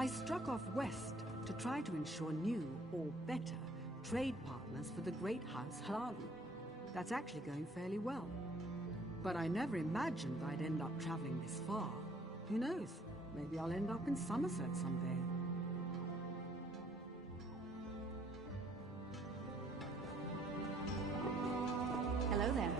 I struck off west to try to ensure new, or better, trade partners for the great house Hlalu. That's actually going fairly well. But I never imagined I'd end up traveling this far. Who knows? Maybe I'll end up in Somerset someday. Hello there.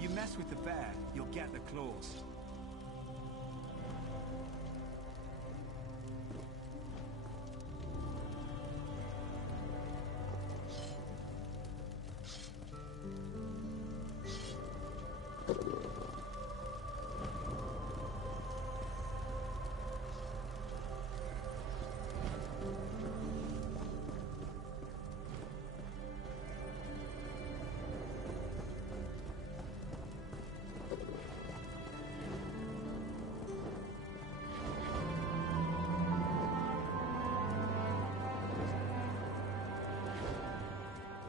You mess with the bear, you'll get the claws.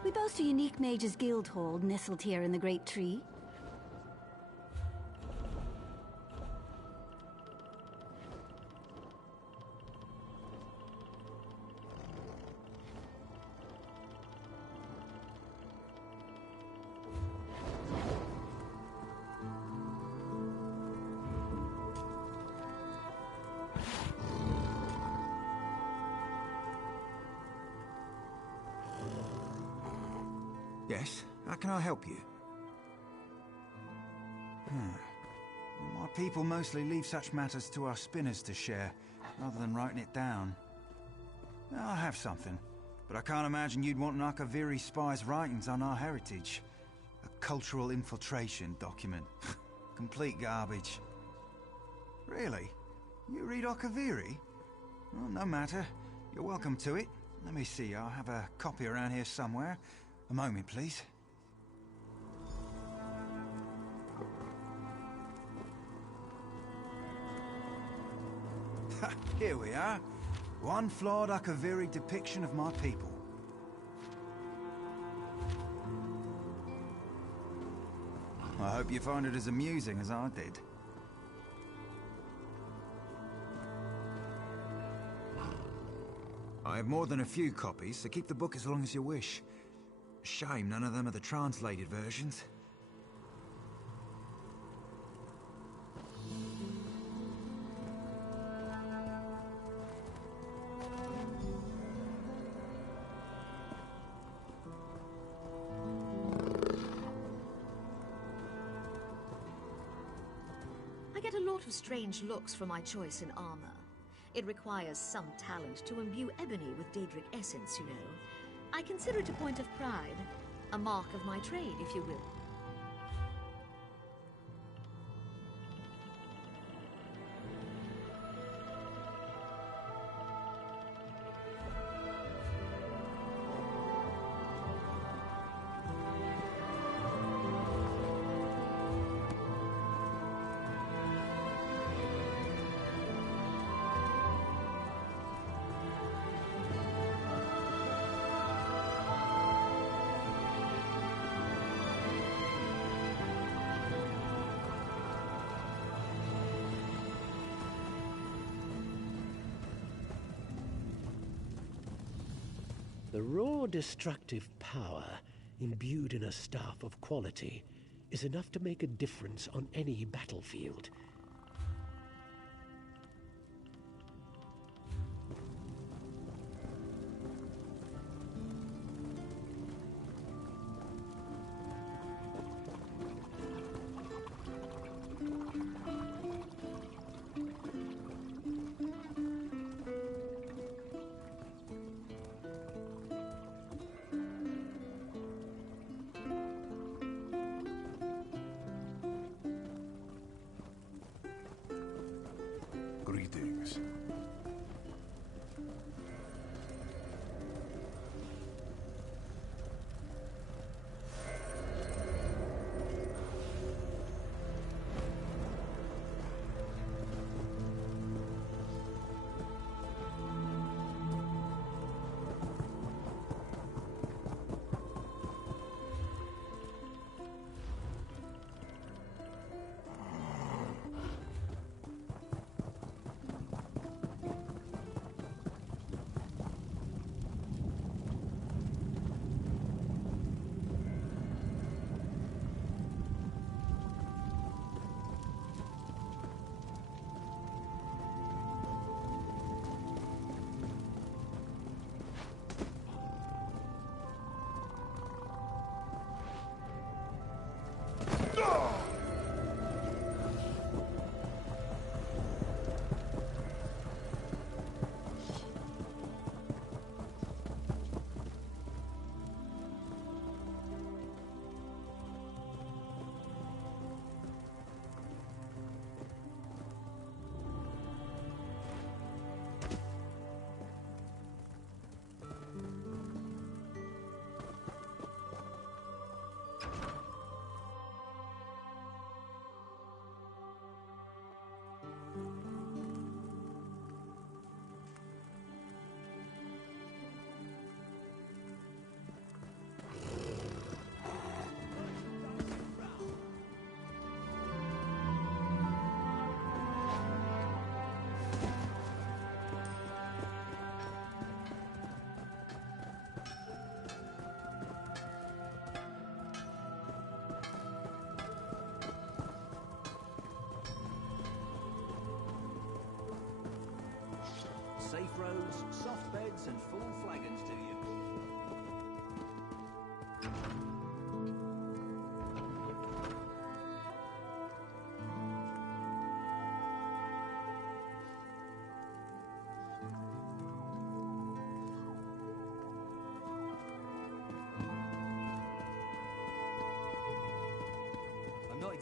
We boast a unique Mage's Guild Hall nestled here in the Great Tree. Yes, how can I help you? My people mostly leave such matters to our spinners to share, rather than writing it down. I have something, but I can't imagine you'd want an Akaviri spy's writings on our heritage. A cultural infiltration document. Complete garbage. Really? You read Akaviri? Well, no matter. You're welcome to it. Let me see, I'll have a copy around here somewhere. A moment, please. Here we are. One flawed Akaviri depiction of my people. I hope you find it as amusing as I did. I have more than a few copies, so keep the book as long as you wish. Shame none of them are the translated versions. I get a lot of strange looks from my choice in armor. It requires some talent to imbue ebony with Daedric essence, you know. I consider it a point of pride, a mark of my trade, if you will. The raw destructive power imbued in a staff of quality is enough to make a difference on any battlefield.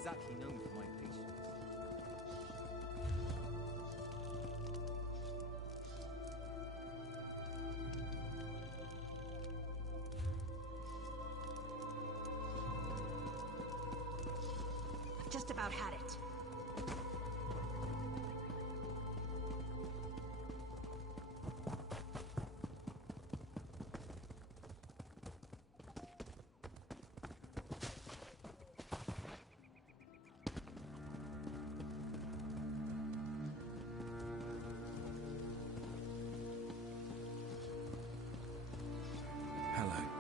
exactly known for my patience. I've just about had it. Hello.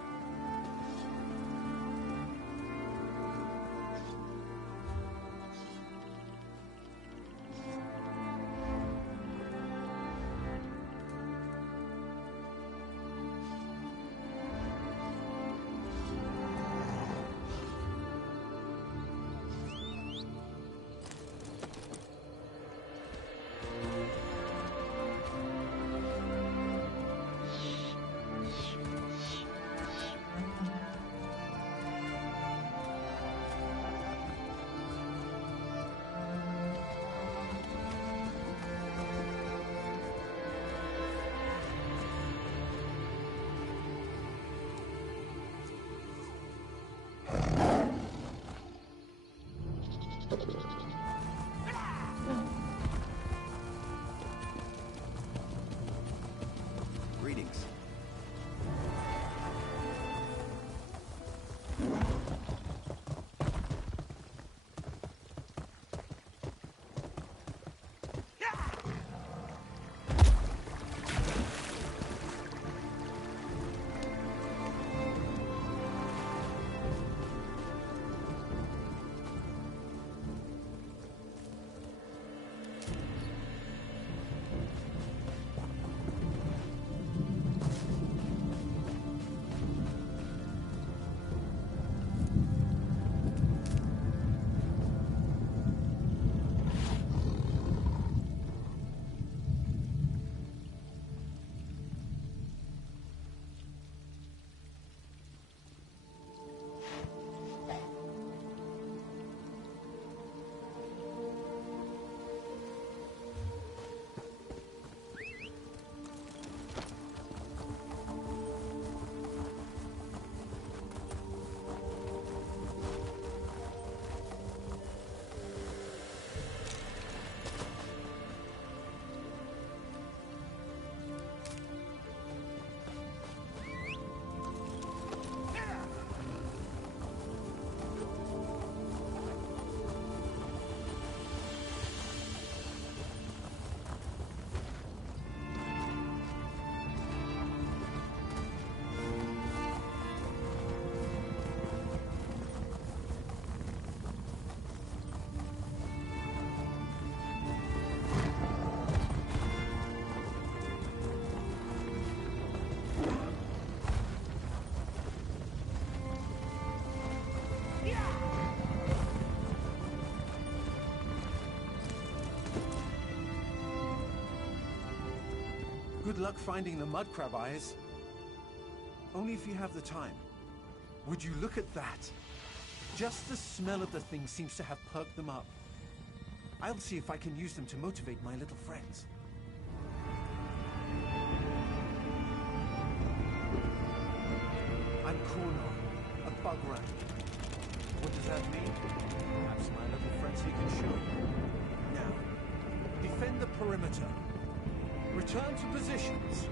Greetings. Good luck finding the mud crab eyes. Only if you have the time. Would you look at that? Just the smell of the thing seems to have perked them up. I'll see if I can use them to motivate my little friends. I'm Cornor, a bug rat. What does that mean? Perhaps my little friends here can show you. Now, defend the perimeter. Return to positions.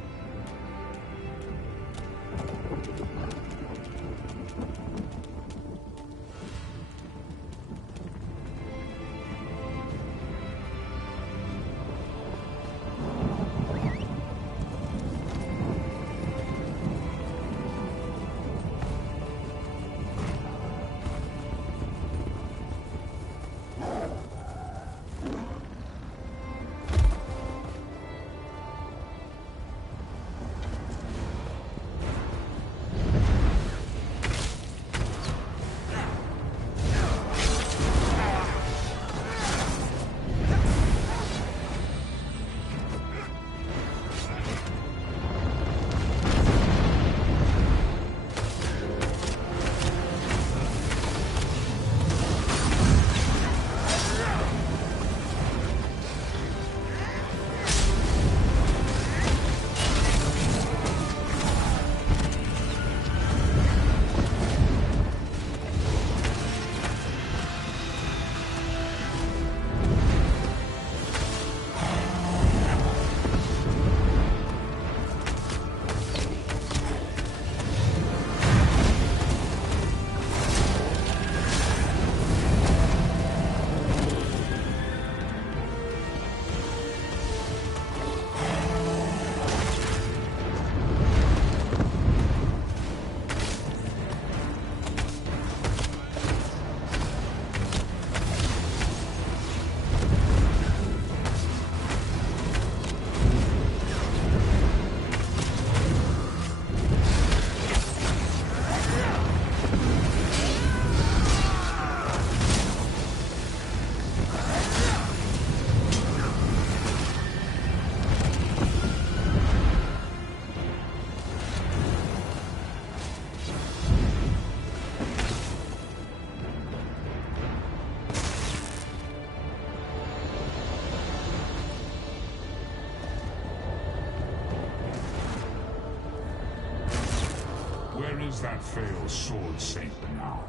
frail sword saint now,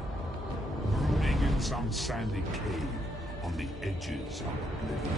brooding in some sandy cave on the edges of oblivion.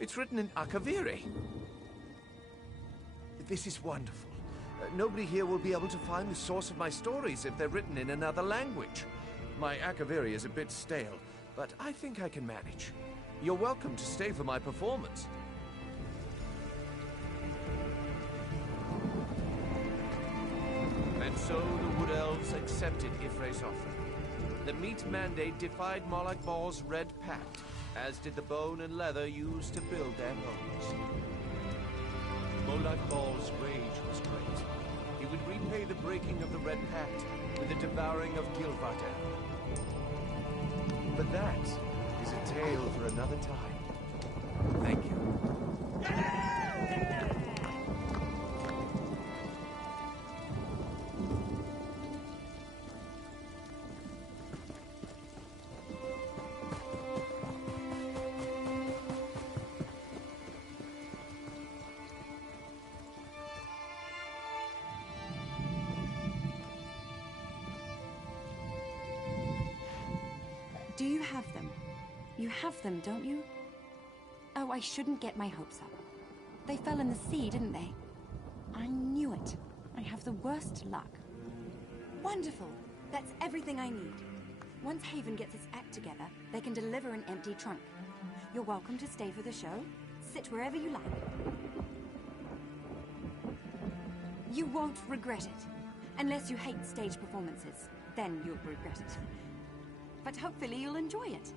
It's written in Akaviri. This is wonderful. Nobody here will be able to find the source of my stories if they're written in another language. My Akaviri is a bit stale, but I think I can manage. You're welcome to stay for my performance. And so the Wood Elves accepted Ifre's offer. The meat mandate defied Moloch Baal's Red Pact, as did the bone and leather used to build their homes. Moloch Baal's rage was great. He would repay the breaking of the Red Pact with the devouring of Gilvarden. But that is a tale for another time. Thank you. Do you have them? You have them, don't you? Oh, I shouldn't get my hopes up. They fell in the sea, didn't they? I knew it. I have the worst luck. Wonderful. That's everything I need. Once Haven gets its act together, they can deliver an empty trunk. You're welcome to stay for the show. Sit wherever you like. You won't regret it. Unless you hate stage performances. Then you'll regret it. But hopefully you'll enjoy it.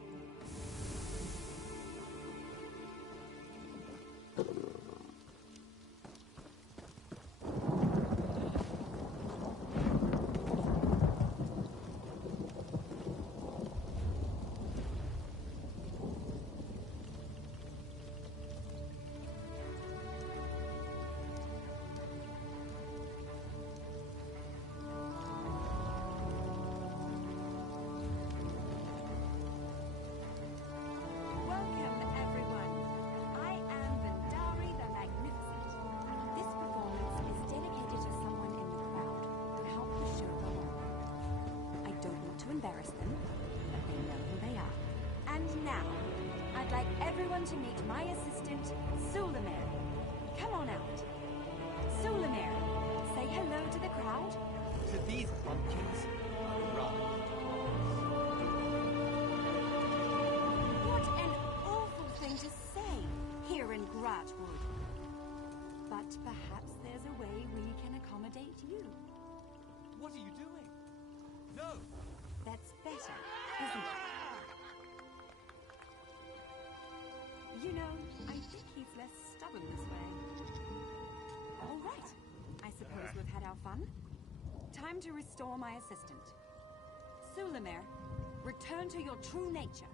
To meet my assistant, Sulamir. Come on out. Sulamir, say hello to the crowd. To these pumpkins? Run. What an perhaps there's a way we can accommodate you. What are you doing? No! That's better, isn't it? You know, I think he's less stubborn this way. All right. I suppose we've had our fun. Time to restore my assistant. Sulamir, return to your true nature.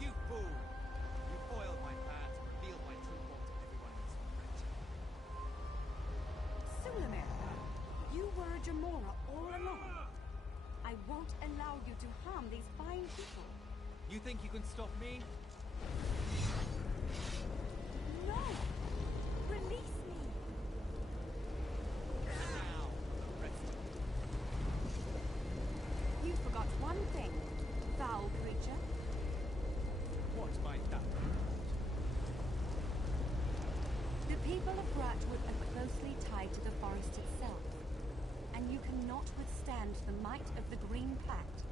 You fool! You foiled my plans and revealed my true form to everyone in this secret. Sulamir, you were a Jamora all along. I won't allow you to harm these fine people. You think you can stop me? No! Release me! Now! Rest. You forgot one thing, foul creature. What might that be? The people of Bratwood are closely tied to the forest itself, and you cannot withstand the might of the Green Pact.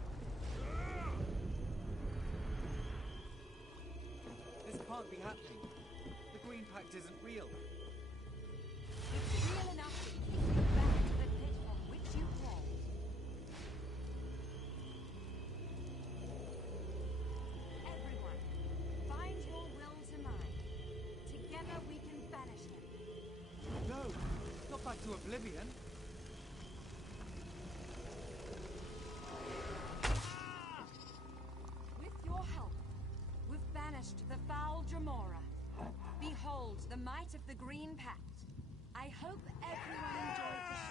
This can't be happening. The Green Pact isn't real. It's real enough to keep you back to the pit from which you crawled. Everyone, bind your will to mine. Together we can banish him. No! Not back to oblivion! With your help, we've banished the foul Jamora. Behold the might of the Green Pact. I hope everyone enjoyed the show.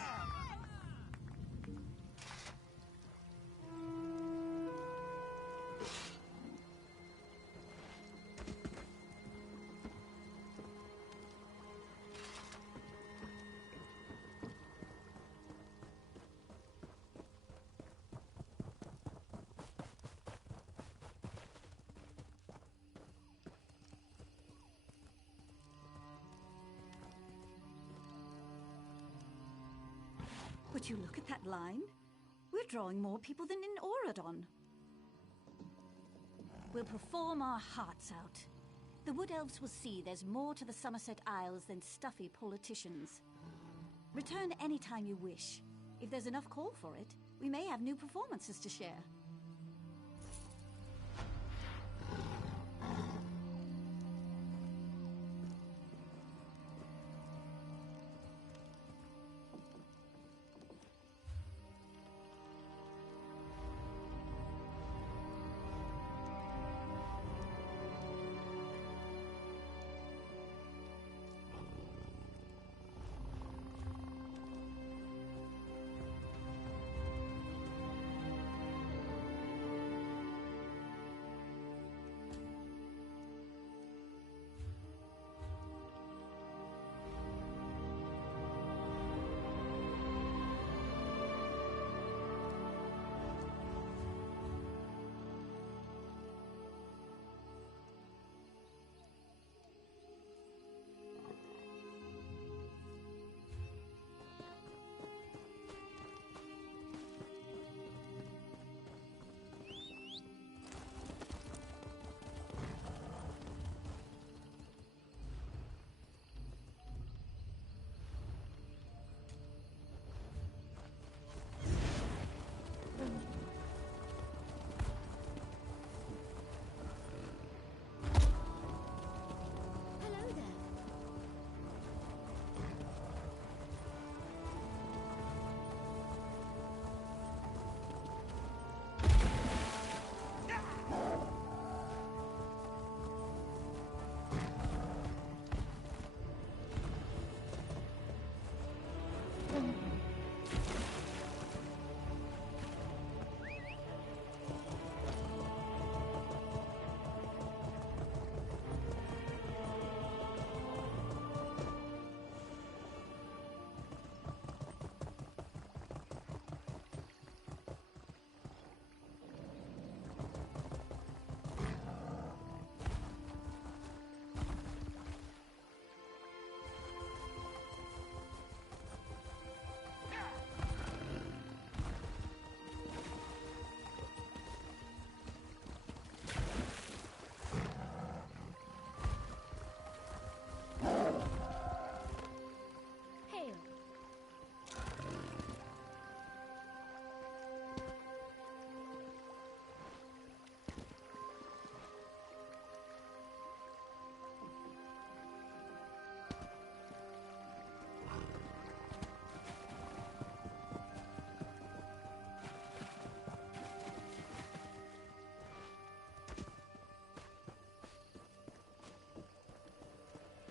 Would you look at that line? We're drawing more people than in Auradon. We'll perform our hearts out. The Wood Elves will see there's more to the Somerset Isles than stuffy politicians. Return anytime you wish. If there's enough call for it, we may have new performances to share.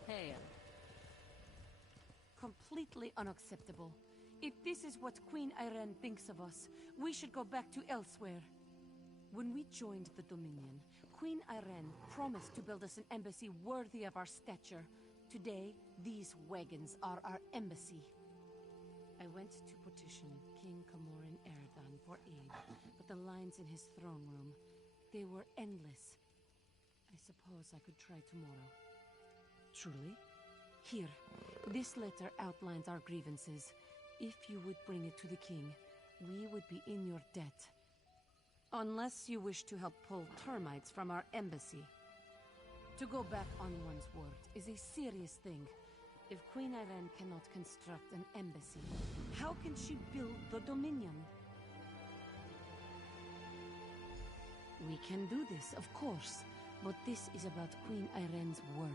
Hail. Completely unacceptable. If this is what Queen Irene thinks of us, we should go back to elsewhere. When we joined the Dominion, Queen Irene promised to build us an embassy worthy of our stature. Today, these wagons are our embassy. I went to petition King Camoran Erdan for aid, but the lines in his throne room, they were endless. I suppose I could try tomorrow. Truly? Here, this letter outlines our grievances. If you would bring it to the king, we would be in your debt. Unless you wish to help pull termites from our embassy. To go back on one's word is a serious thing. If Queen Irene cannot construct an embassy, how can she build the Dominion? We can do this, of course, but this is about Queen Irene's word.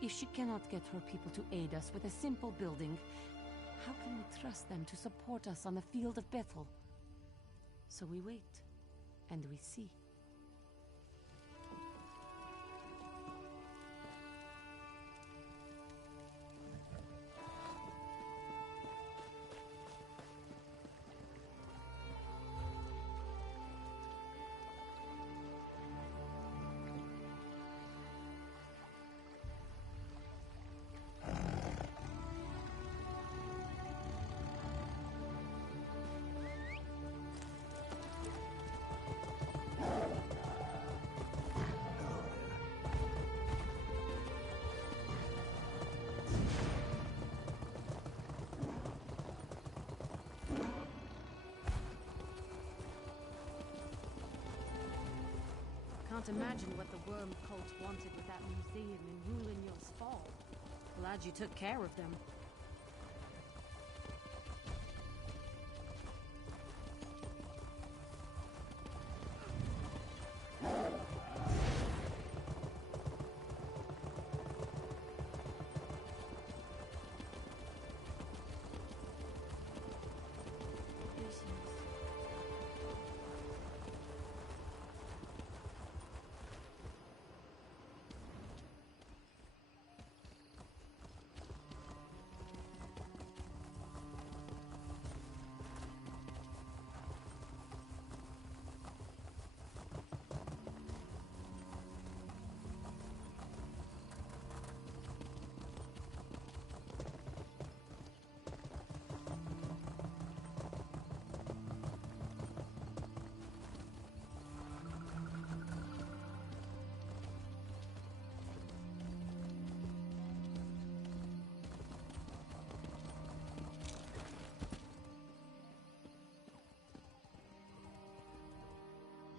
If she cannot get her people to aid us with a simple building, how can we trust them to support us on the field of battle? So we wait, and we see. Can't imagine what the worm cult wanted with that museum in Rulinyo's fall. Glad you took care of them.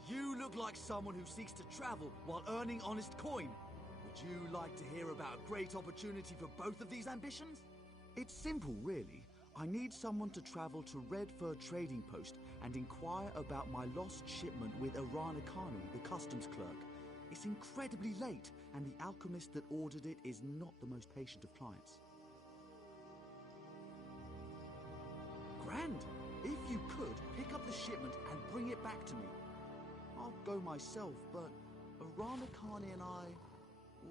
You look like someone who seeks to travel while earning honest coin. Would you like to hear about a great opportunity for both of these ambitions? It's simple, really. I need someone to travel to Redford Trading Post and inquire about my lost shipment with Irana Khani, the customs clerk. It's incredibly late, and the alchemist that ordered it is not the most patient of clients. Grand! If you could, pick up the shipment and bring it back to me. I'll go myself, but Irana Khani and I,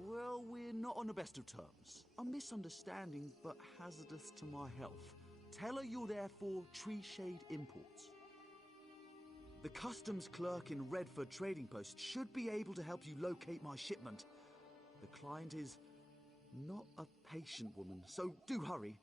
well, we're not on the best of terms. A misunderstanding, but hazardous to my health. Tell her you're there for Tree Shade Imports. The customs clerk in Redford Trading Post should be able to help you locate my shipment. The client is not a patient woman, so do hurry.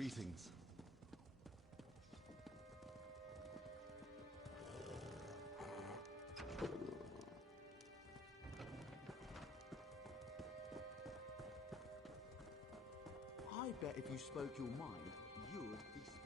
Greetings. I bet if you spoke your mind, you'd be speechless.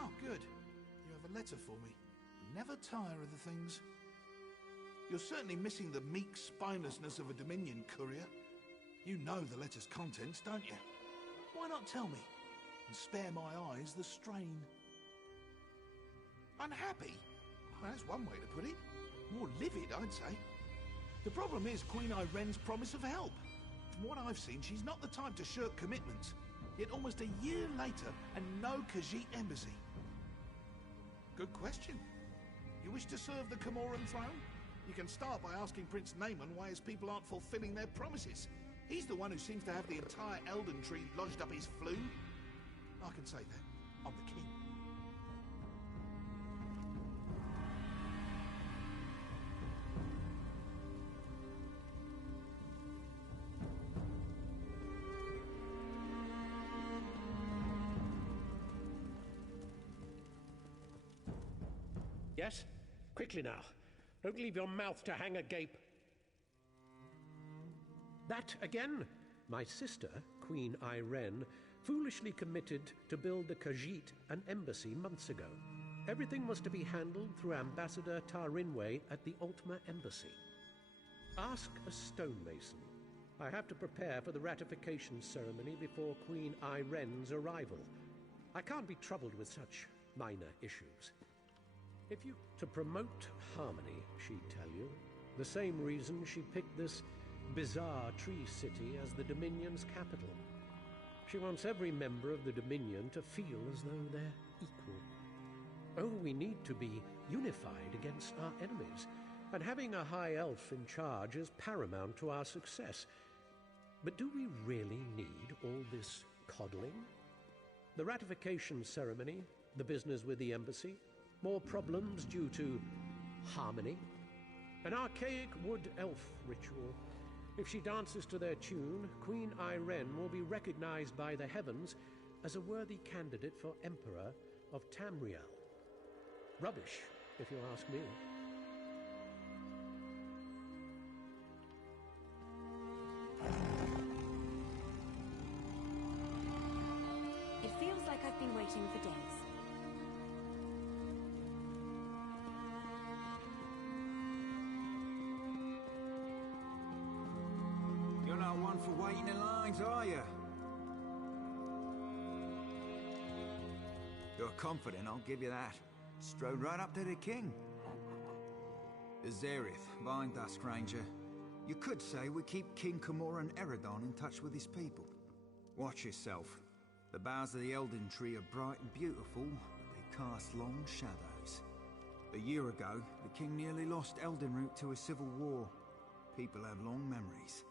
Oh, good. You have a letter for me. Never tire of the things. You're certainly missing the meek spinelessness of a Dominion courier. You know the letter's contents, don't you? Why not tell me? And spare my eyes the strain. Unhappy? Well, that's one way to put it. More livid, I'd say. The problem is Queen Irene's promise of help. From what I've seen, she's not the type to shirk commitments. Yet almost a year later, and no Khajiit embassy. Good question. You wish to serve the Comoran throne? You can start by asking Prince Naaman why his people aren't fulfilling their promises. He's the one who seems to have the entire Elden Tree lodged up his flue. I can say that. I'm the king. Yes? Quickly now. Don't leave your mouth to hang agape. That again? My sister, Queen Irene, foolishly committed to build the Khajiit an embassy months ago. Everything was to be handled through Ambassador Tarinwe at the Ultima Embassy. Ask a stonemason. I have to prepare for the ratification ceremony before Queen Irene's arrival. I can't be troubled with such minor issues. If you... To promote harmony, she'd tell you. The same reason she picked this bizarre tree city as the Dominion's capital. She wants every member of the Dominion to feel as though they're equal. Oh, we need to be unified against our enemies, and having a high elf in charge is paramount to our success. But do we really need all this coddling? The ratification ceremony, the business with the embassy, more problems due to harmony. An archaic wood elf ritual. If she dances to their tune, Queen Irene will be recognized by the heavens as a worthy candidate for Emperor of Tamriel. Rubbish, if you ask me. It feels like I've been waiting for days. You're not one for waiting in lines, are you? You're confident, I'll give you that. Strode right up to the king. The Zerith, bind us, Ranger. You could say we keep King Comoran Eredon in touch with his people. Watch yourself. The boughs of the Elden Tree are bright and beautiful, but they cast long shadows. A year ago, the king nearly lost Eldenroot to a civil war. People have long memories.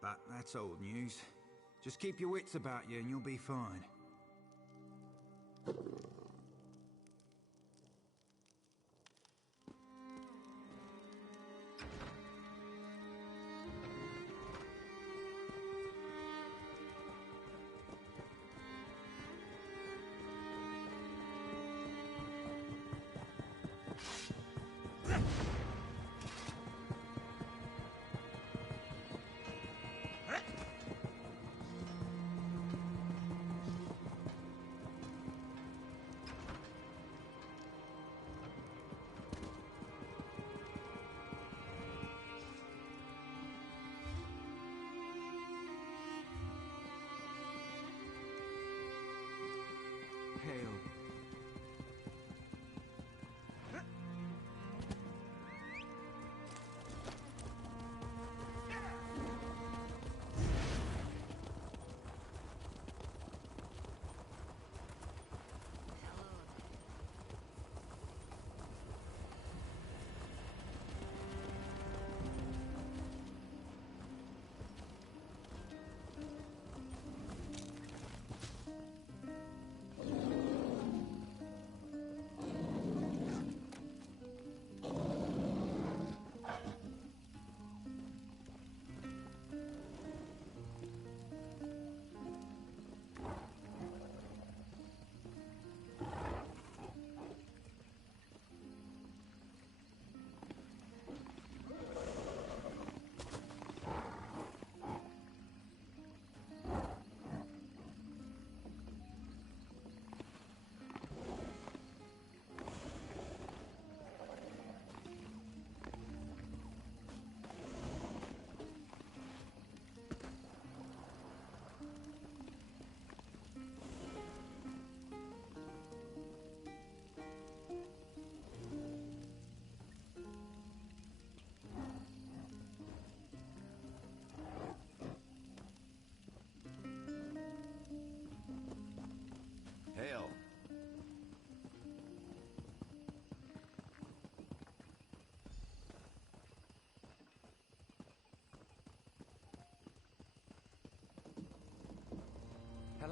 But that's old news. Just keep your wits about you and you'll be fine.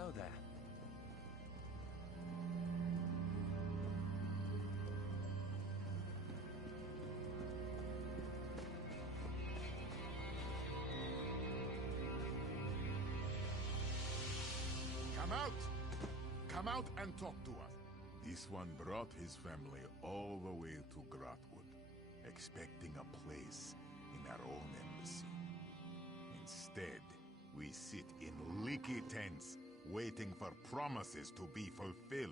Hello there. Come out! Come out and talk to us. This one brought his family all the way to Grotwood, expecting a place in our own embassy. Instead, we sit in leaky tents, waiting for promises to be fulfilled.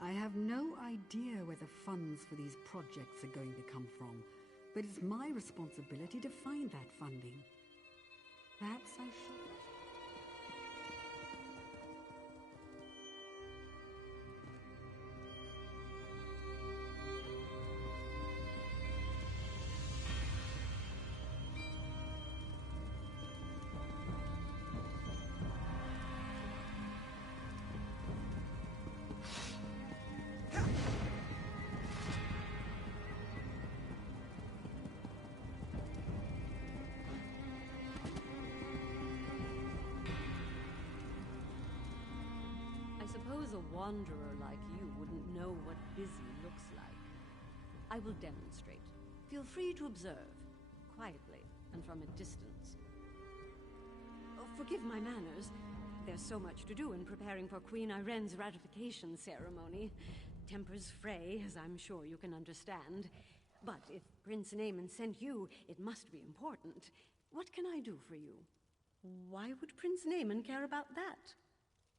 I have no idea where the funds for these projects are going to come from, but it's my responsibility to find that funding. Perhaps I should. I suppose a wanderer like you wouldn't know what busy looks like. I will demonstrate. Feel free to observe, quietly and from a distance. Oh, forgive my manners. There's so much to do in preparing for Queen Iren's ratification ceremony. Tempers fray, as I'm sure you can understand. But if Prince Naaman sent you, it must be important. What can I do for you? Why would Prince Naaman care about that?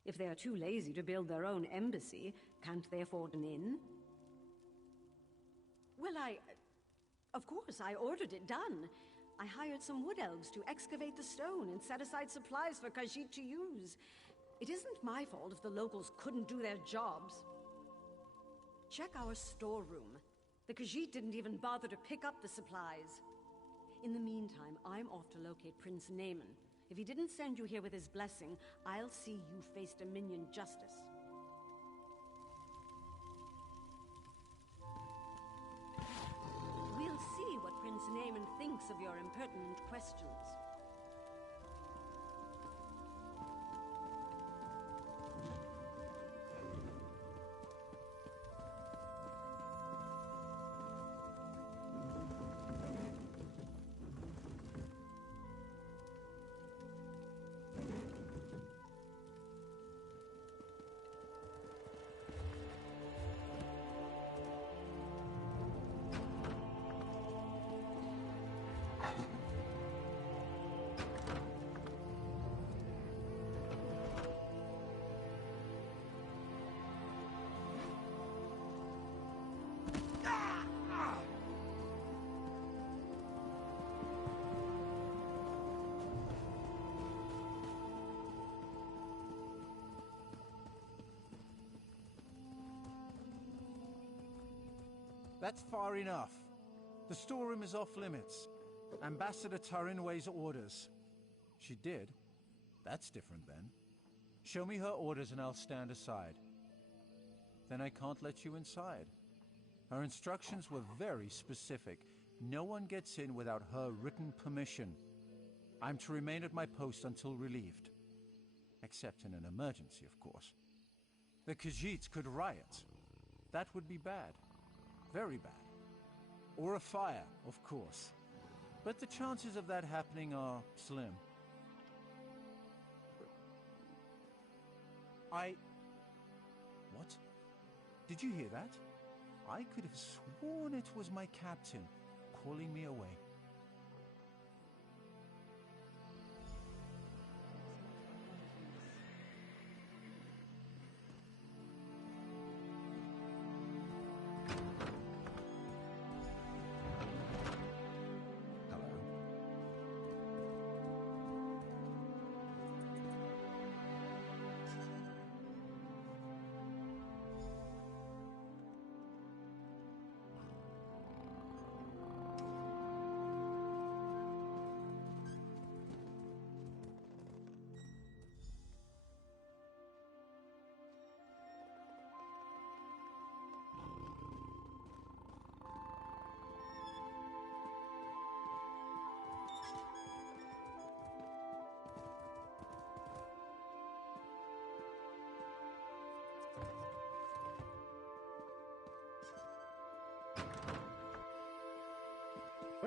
If they are too lazy to build their own embassy, can't they afford an inn? Well, of course, I ordered it done. I hired some wood elves to excavate the stone and set aside supplies for Khajiit to use. It isn't my fault if the locals couldn't do their jobs. Check our storeroom. The Khajiit didn't even bother to pick up the supplies. In the meantime, I'm off to locate Prince Naaman. If he didn't send you here with his blessing, I'll see you face Dominion justice. We'll see what Prince Naaman thinks of your impertinent questions. That's far enough. The storeroom is off limits. Ambassador Tarin weighs orders. She did. That's different then. Show me her orders and I'll stand aside. Then I can't let you inside. Her instructions were very specific. No one gets in without her written permission. I'm to remain at my post until relieved. Except in an emergency, of course. The Khajiits could riot. That would be bad. Very bad. Or a fire, of course. But the chances of that happening are slim. What? Did you hear that? I could have sworn it was my captain calling me away.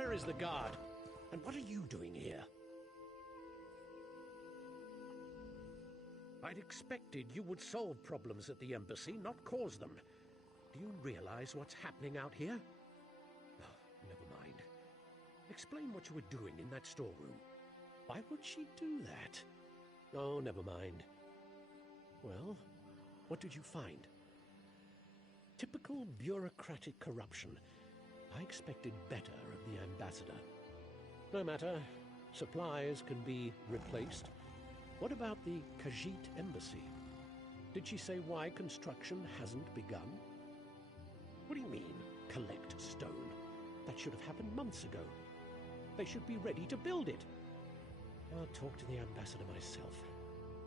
Where is the guard? And what are you doing here? I'd expected you would solve problems at the embassy, not cause them. Do you realize what's happening out here? Oh, never mind. Explain what you were doing in that storeroom. Why would she do that? Oh, never mind. Well, what did you find? Typical bureaucratic corruption. I expected better of the ambassador. No matter. Supplies can be replaced. What about the Khajiit embassy? Did she say why construction hasn't begun? What do you mean, collect stone? That should have happened months ago. They should be ready to build it. I'll talk to the ambassador myself.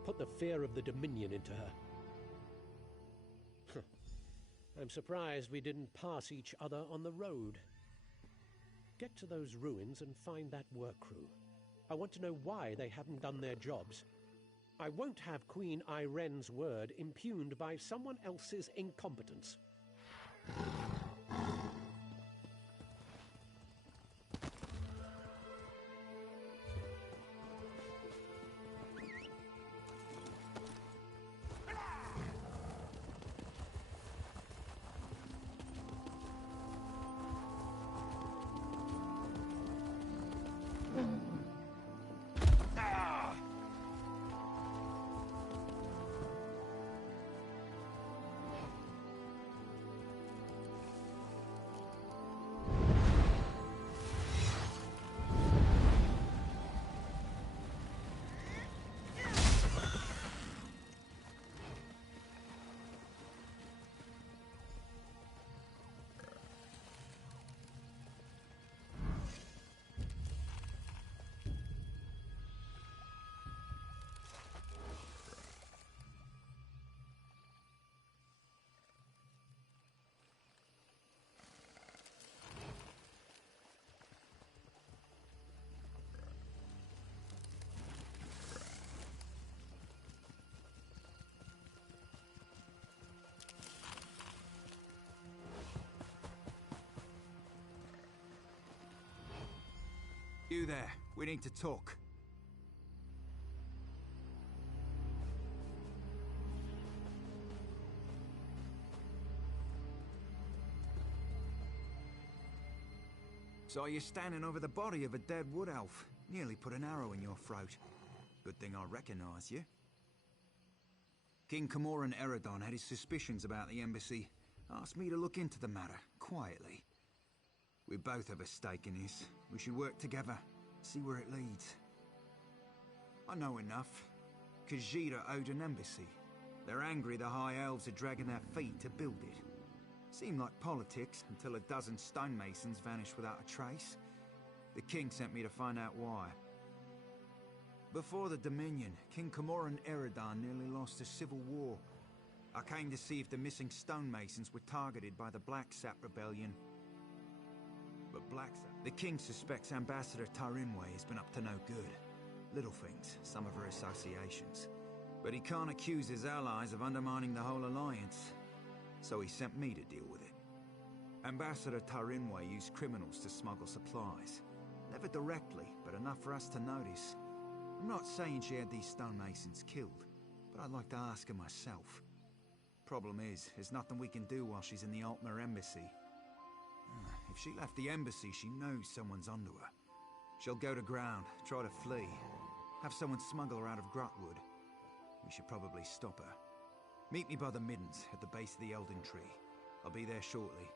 Put the fear of the Dominion into her. I'm surprised we didn't pass each other on the road. Get to those ruins and find that work crew. I want to know why they haven't done their jobs. I won't have Queen Iren's word impugned by someone else's incompetence. You there. We need to talk. Saw you standing over the body of a dead wood elf. Nearly put an arrow in your throat. Good thing I recognize you. King Camoran Eredon had his suspicions about the embassy. Asked me to look into the matter, quietly. We both have a stake in this. We should work together, see where it leads. I know enough. Khajiit are owed an embassy. They're angry the High Elves are dragging their feet to build it. Seemed like politics until a dozen stonemasons vanished without a trace. The king sent me to find out why. Before the Dominion, King Camoran Eredon nearly lost a civil war. I came to see if the missing stonemasons were targeted by the Black Sap Rebellion. But the king suspects Ambassador Tarinway has been up to no good. Little things, some of her associations. But he can't accuse his allies of undermining the whole alliance. So he sent me to deal with it. Ambassador Tarinway used criminals to smuggle supplies. Never directly, but enough for us to notice. I'm not saying she had these stonemasons killed, but I'd like to ask her myself. Problem is, there's nothing we can do while she's in the Altmer embassy. If she left the embassy, she knows someone's onto her. She'll go to ground, try to flee. Have someone smuggle her out of Grotwood. We should probably stop her. Meet me by the Middens, at the base of the Elden Tree. I'll be there shortly.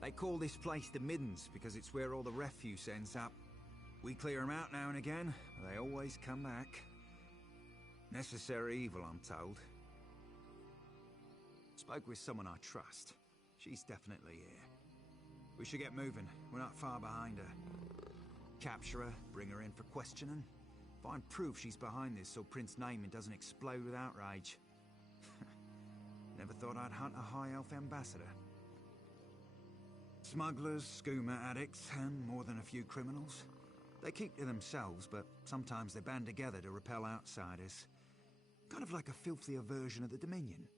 They call this place the Middens because it's where all the refuse ends up. We clear them out now and again, but they always come back. Necessary evil, I'm told. Spoke with someone I trust. She's definitely here. We should get moving. We're not far behind her. Capture her, bring her in for questioning. Find proof she's behind this so Prince Naaman doesn't explode with outrage. Never thought I'd hunt a High Elf ambassador. Smugglers, skooma addicts, and more than a few criminals. They keep to themselves, but sometimes they band together to repel outsiders. Kind of like a filthier version of the Dominion.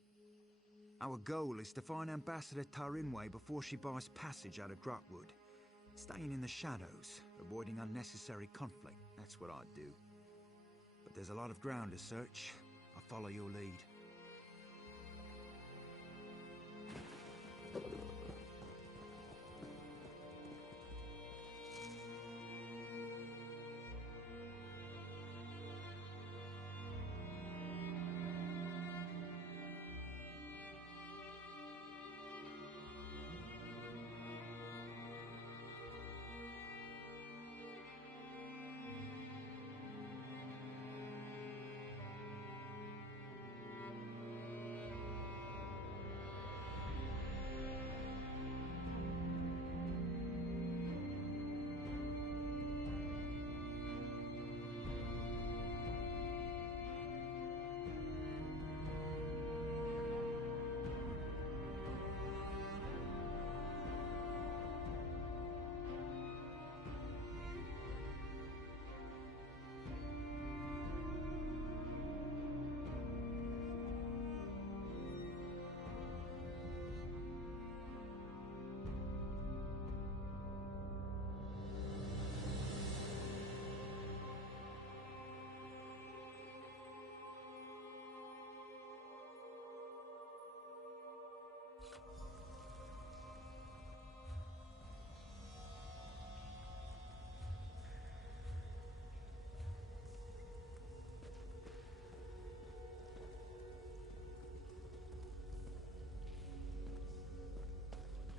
Our goal is to find Ambassador Tarinway before she buys passage out of Grotwood. Staying in the shadows, avoiding unnecessary conflict, that's what I'd do. But there's a lot of ground to search. I'll follow your lead.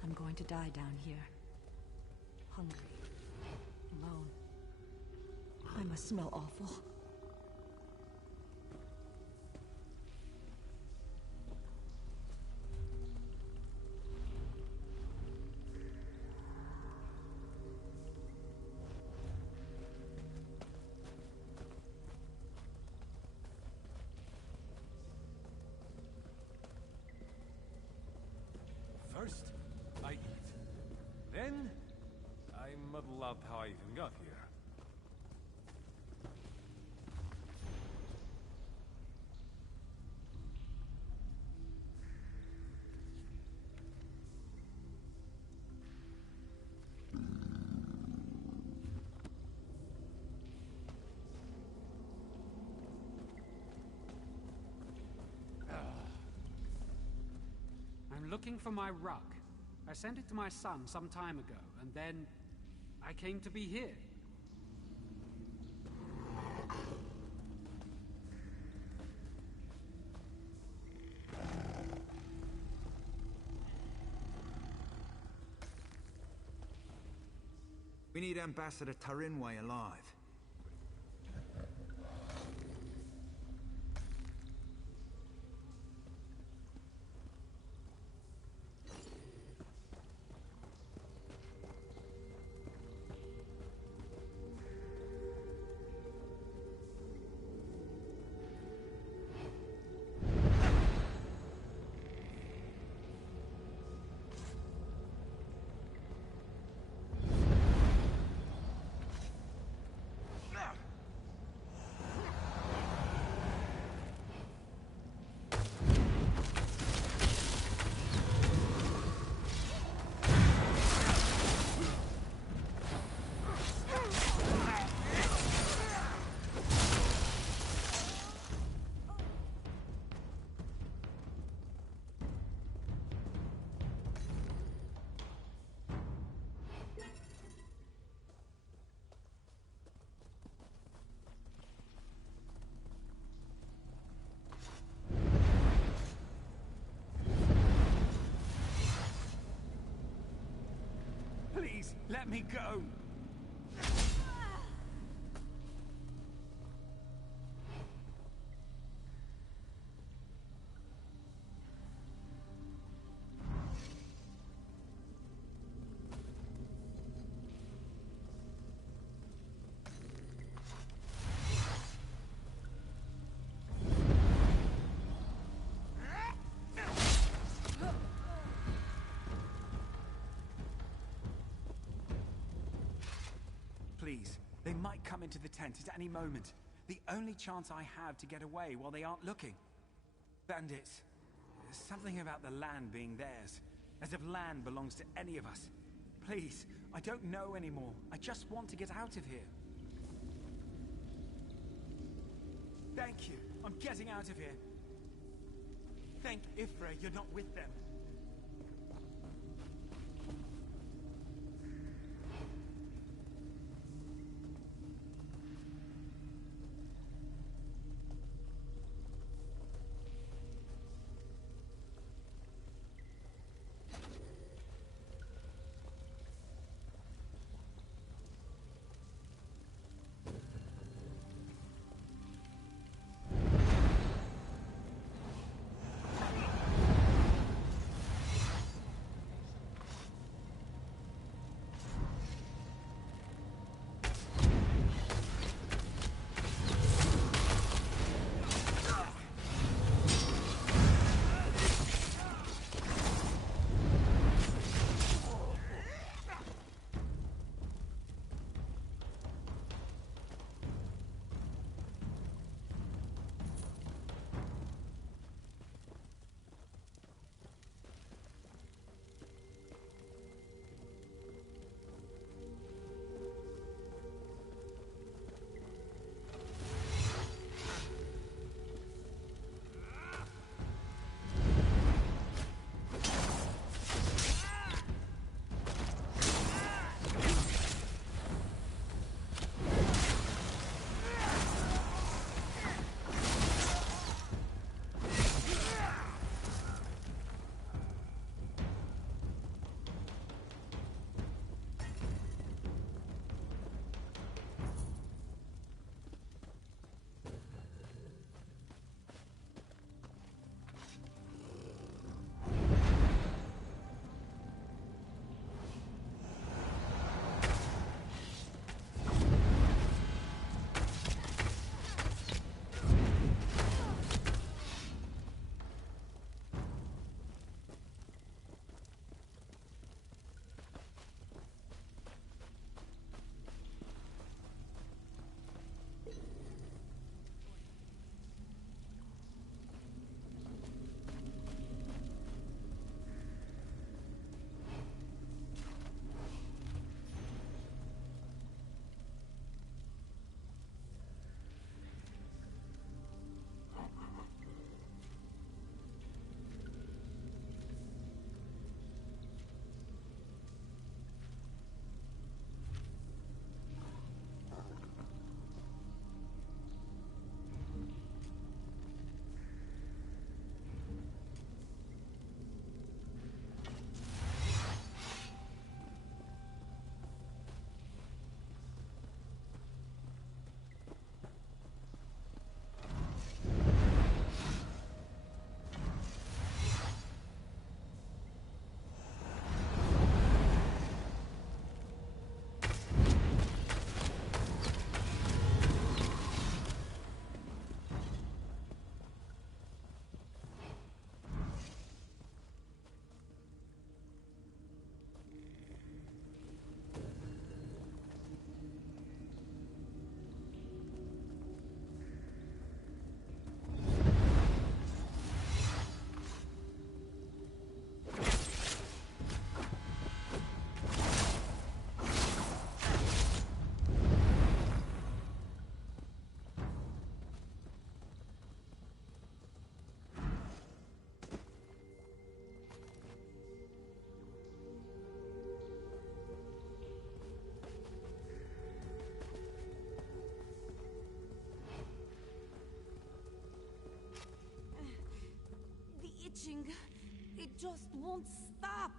I'm going to die down here. Hungry. Alone. I must smell awful. First, I eat. Then, I muddle up how I even got here. I'm looking for my rug. I sent it to my son some time ago, and then I came to be here. We need Ambassador Tarinway alive. Please, let me go. Please, they might come into the tent at any moment. The only chance I have to get away while they aren't looking. Bandits. Something about the land being theirs. As if land belongs to any of us. Please, I don't know anymore. I just want to get out of here. Thank you. I'm getting out of here. Thank Ifra you're not with them. It just won't stop.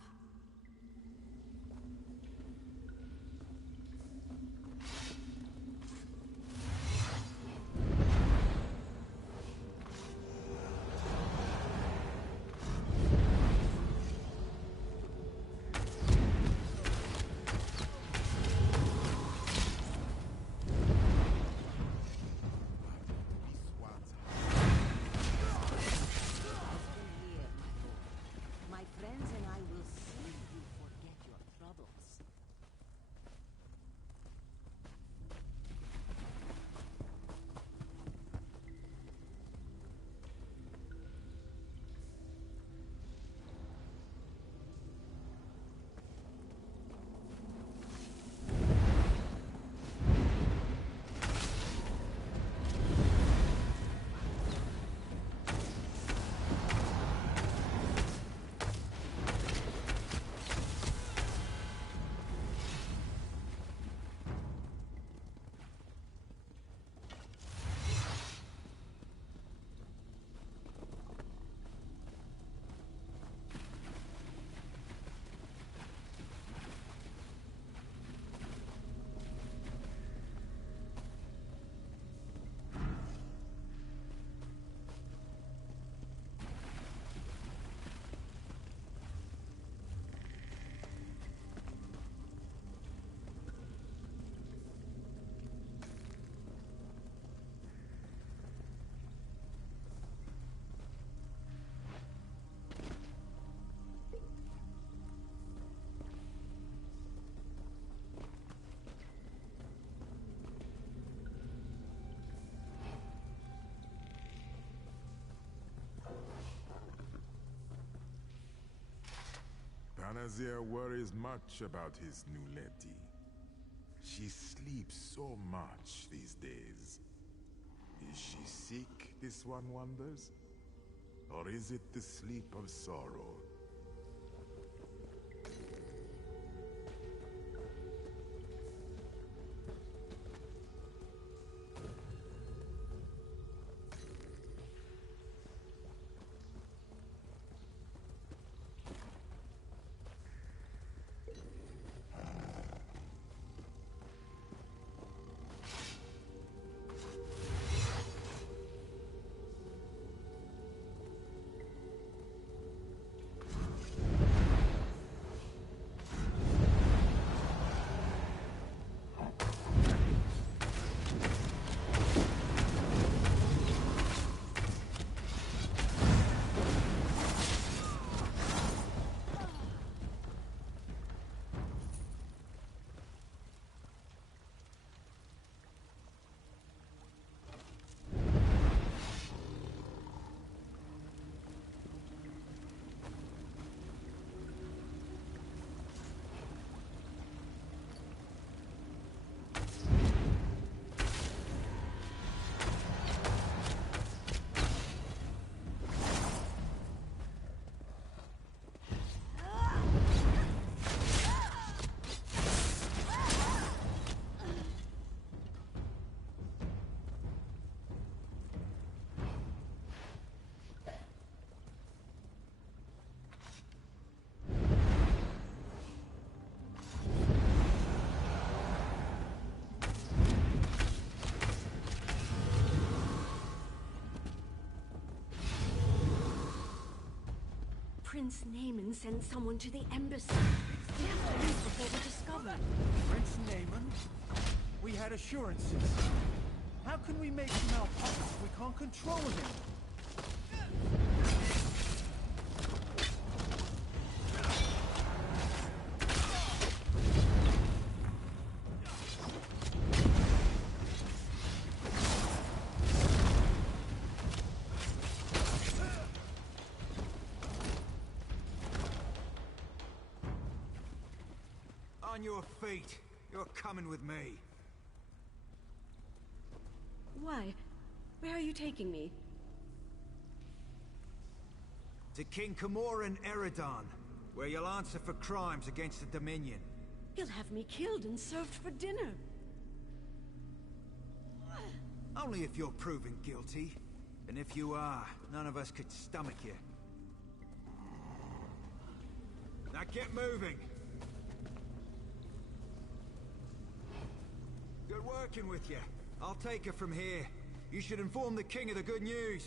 Vizier worries much about his new lady. She sleeps so much these days. Is she sick, this one wonders? Or is it the sleep of sorrow? Prince Naaman sent someone to the embassy. We have to leave before we're discovered. Prince Naaman? We had assurances. How can we make him our puppet if we can't control him? On your feet. You're coming with me. Why? Where are you taking me? To King Camoran Eredon, where you'll answer for crimes against the Dominion. He'll have me killed and served for dinner. Only if you're proven guilty. And if you are, none of us could stomach you. Now get moving! Good working with you. I'll take her from here. You should inform the king of the good news.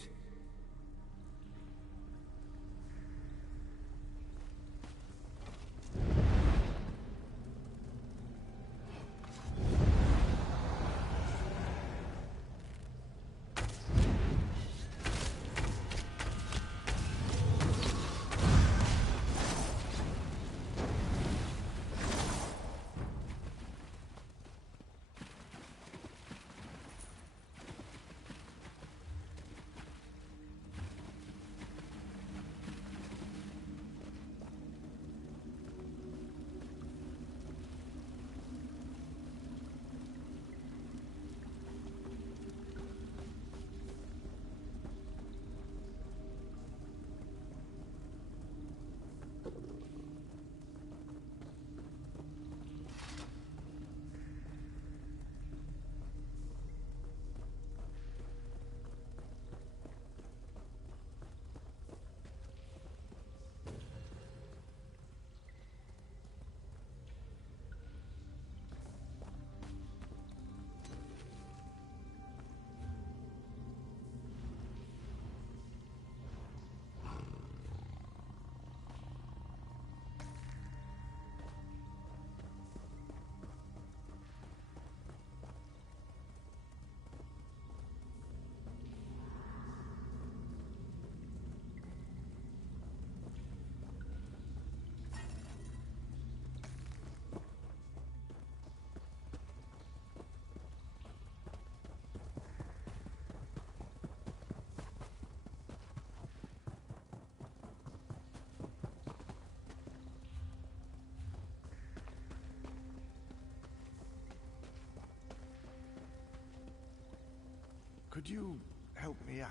Could you help me out?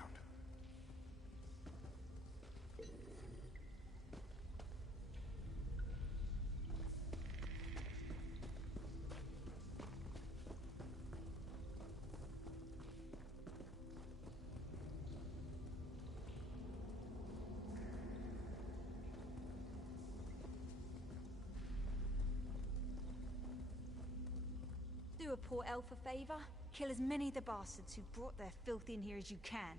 Do a poor elf a favor. Kill as many of the bastards who brought their filth in here as you can.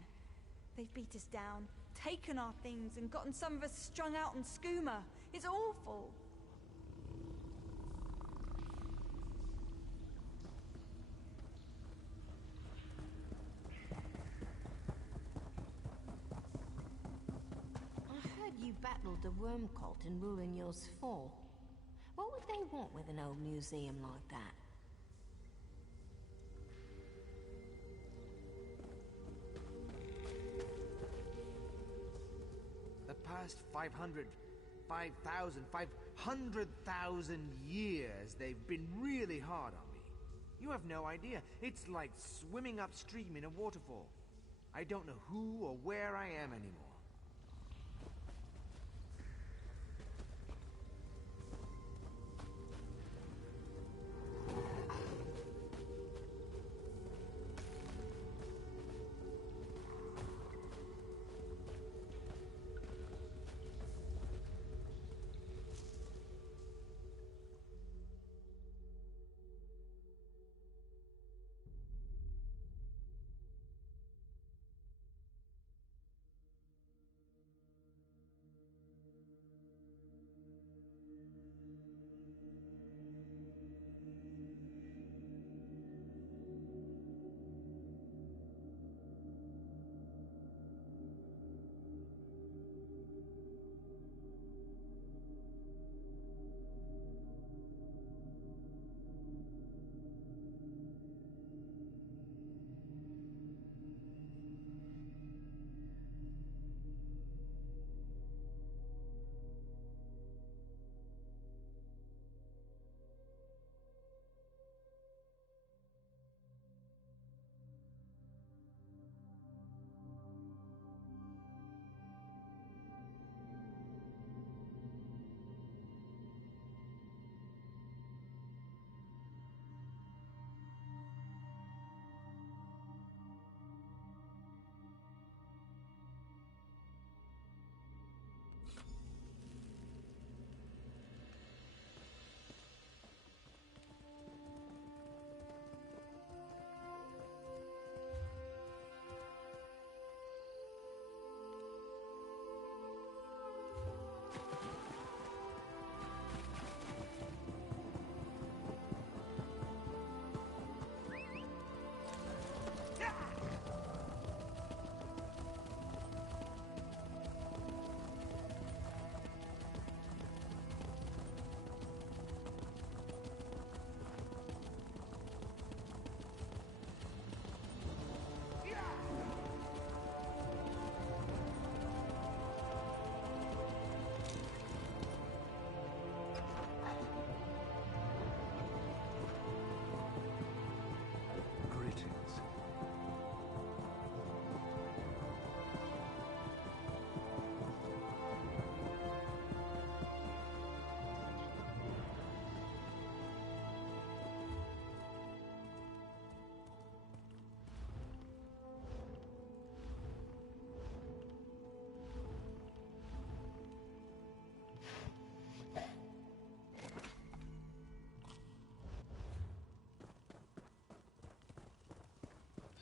They've beat us down, taken our things, and gotten some of us strung out on skooma. It's awful. I heard you battled the worm cult in Ruinyo's Fall. What would they want with an old museum like that? The past 500,000 years, they've been really hard on me. You have no idea. It's like swimming upstream in a waterfall. I don't know who or where I am anymore.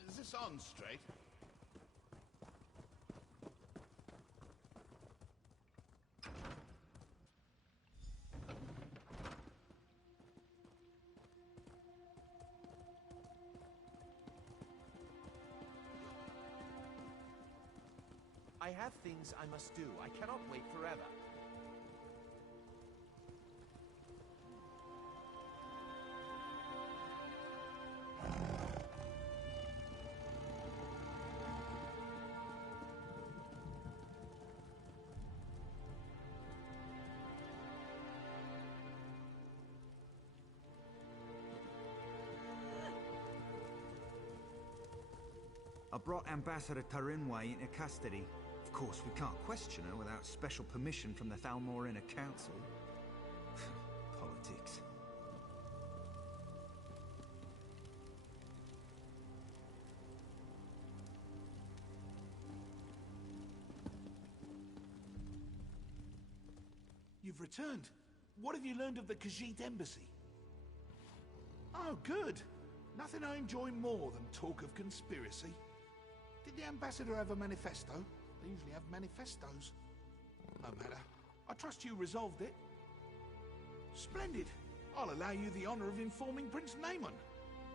Is this on straight? I have things I must do. I cannot wait forever. A brought Ambassador Tarinway into custody. Of course, we can't question her without special permission from the Thalmor Inner Council. Politics. You've returned. What have you learned of the Khajiit embassy? Oh, good. Nothing I enjoy more than talk of conspiracy. Did the ambassador have a manifesto? They usually have manifestos. No matter. I trust you resolved it. Splendid. I'll allow you the honor of informing Prince Naaman.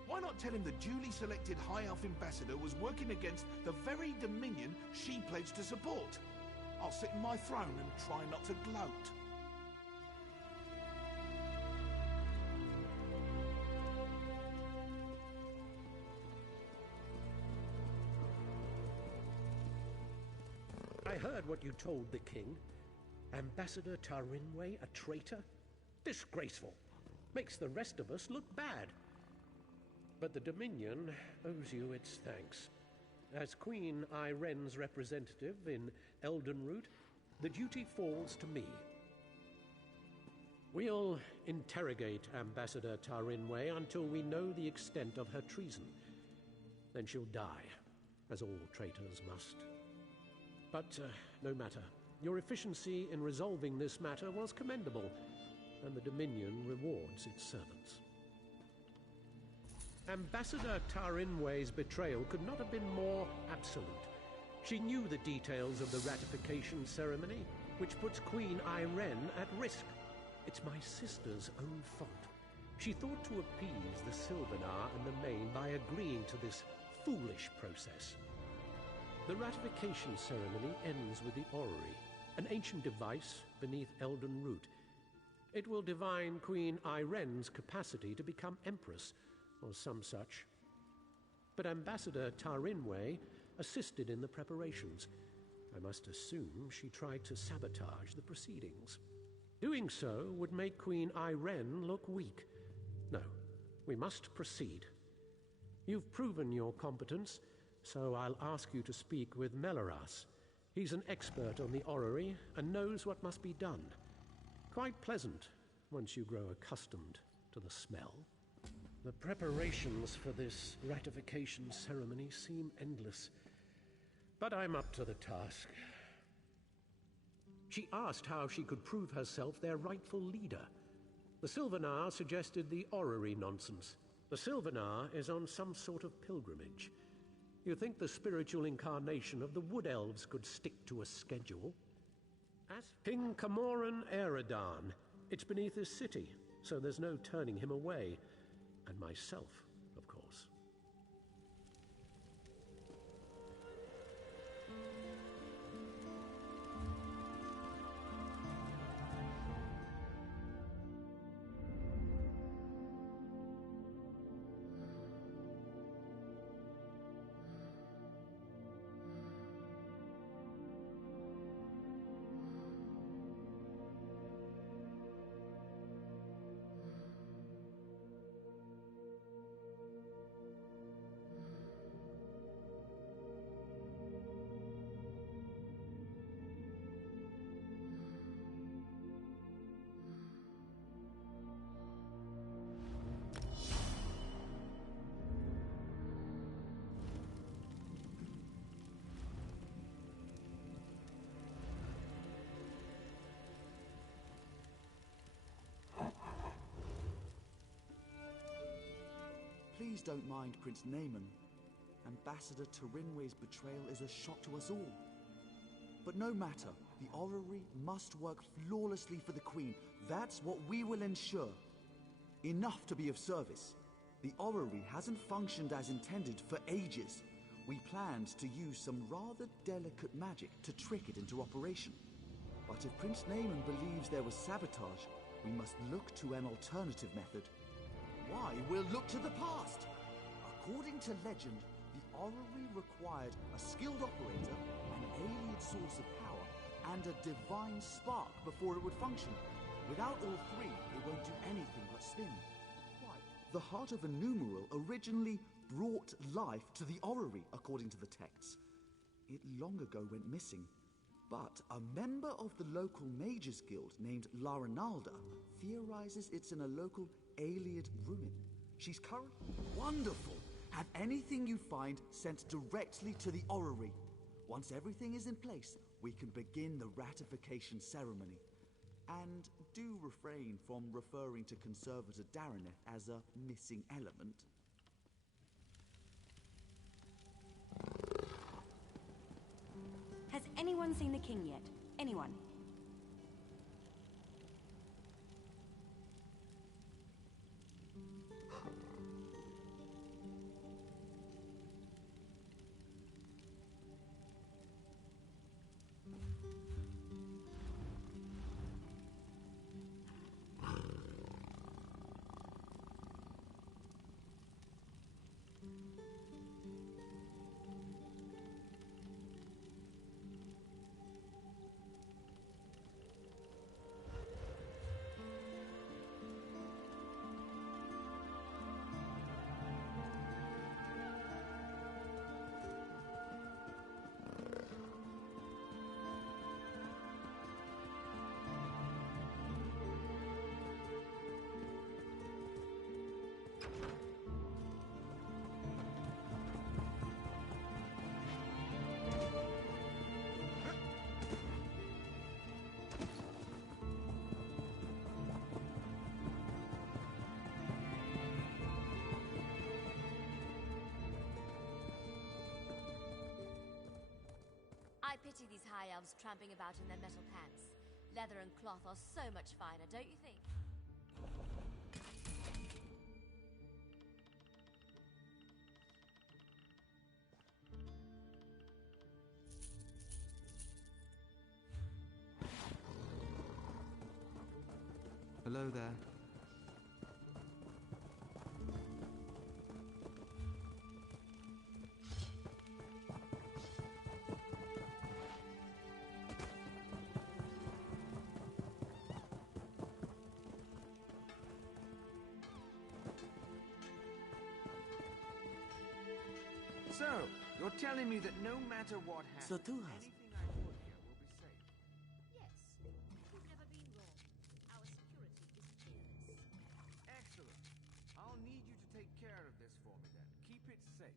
Why not tell him the duly selected High Elf ambassador was working against the very dominion she pledged to support? I'll sit in my throne and try not to gloat. I heard what you told the king. Ambassador Tarinway a traitor? Disgraceful. Makes the rest of us look bad. But the Dominion owes you its thanks. As Queen Iren's representative in Eldenroot, the duty falls to me. We'll interrogate Ambassador Tarinway until we know the extent of her treason. Then she'll die, as all traitors must. But no matter. Your efficiency in resolving this matter was commendable, and the Dominion rewards its servants. Ambassador Tarinway's betrayal could not have been more absolute. She knew the details of the ratification ceremony, which puts Queen Iren at risk. It's my sister's own fault. She thought to appease the Sylvanar and the Main by agreeing to this foolish process. The ratification ceremony ends with the orrery, an ancient device beneath Eldenroot. It will divine Queen Iren's capacity to become Empress, or some such. But Ambassador Tarinway assisted in the preparations. I must assume she tried to sabotage the proceedings. Doing so would make Queen Iren look weak. No, we must proceed. You've proven your competence, so I'll ask you to speak with Melaras. He's an expert on the orrery and knows what must be done. Quite pleasant once you grow accustomed to the smell. The preparations for this ratification ceremony seem endless, but I'm up to the task. She asked how she could prove herself their rightful leader. The Sylvanar suggested the orrery nonsense. The Sylvanar is on some sort of pilgrimage. You think the spiritual incarnation of the Wood Elves could stick to a schedule? As King Camoran Eridan, it's beneath his city, so there's no turning him away. And myself, of course. Please don't mind Prince Naaman. Ambassador Tarinway's betrayal is a shock to us all. But no matter, the orrery must work flawlessly for the Queen. That's what we will ensure. Enough to be of service. The orrery hasn't functioned as intended for ages. We planned to use some rather delicate magic to trick it into operation. But if Prince Naaman believes there was sabotage, we must look to an alternative method. Why, we'll look to the past. According to legend, the orrery required a skilled operator, an alien source of power, and a divine spark before it would function. Without all three, it won't do anything but spin. Quite. The heart of a numeral originally brought life to the orrery, according to the texts. It long ago went missing, but a member of the local Mages Guild named Larinalda theorizes it's in a local Aeliad ruin. She's currently wonderful. Have anything you find sent directly to the orrery. Once everything is in place, we can begin the ratification ceremony. And do refrain from referring to Conservator Darineth as a missing element. Has anyone seen the king yet? Anyone? I pity these high elves tramping about in their metal pants. Leather and cloth are so much finer, don't you think? Hello there. So, you're telling me that no matter what happens, Satuha. anything I put here will be safe? Yes. You've never been wrong. Our security is fearless. Excellent. I'll need you to take care of this for me then. Keep it safe.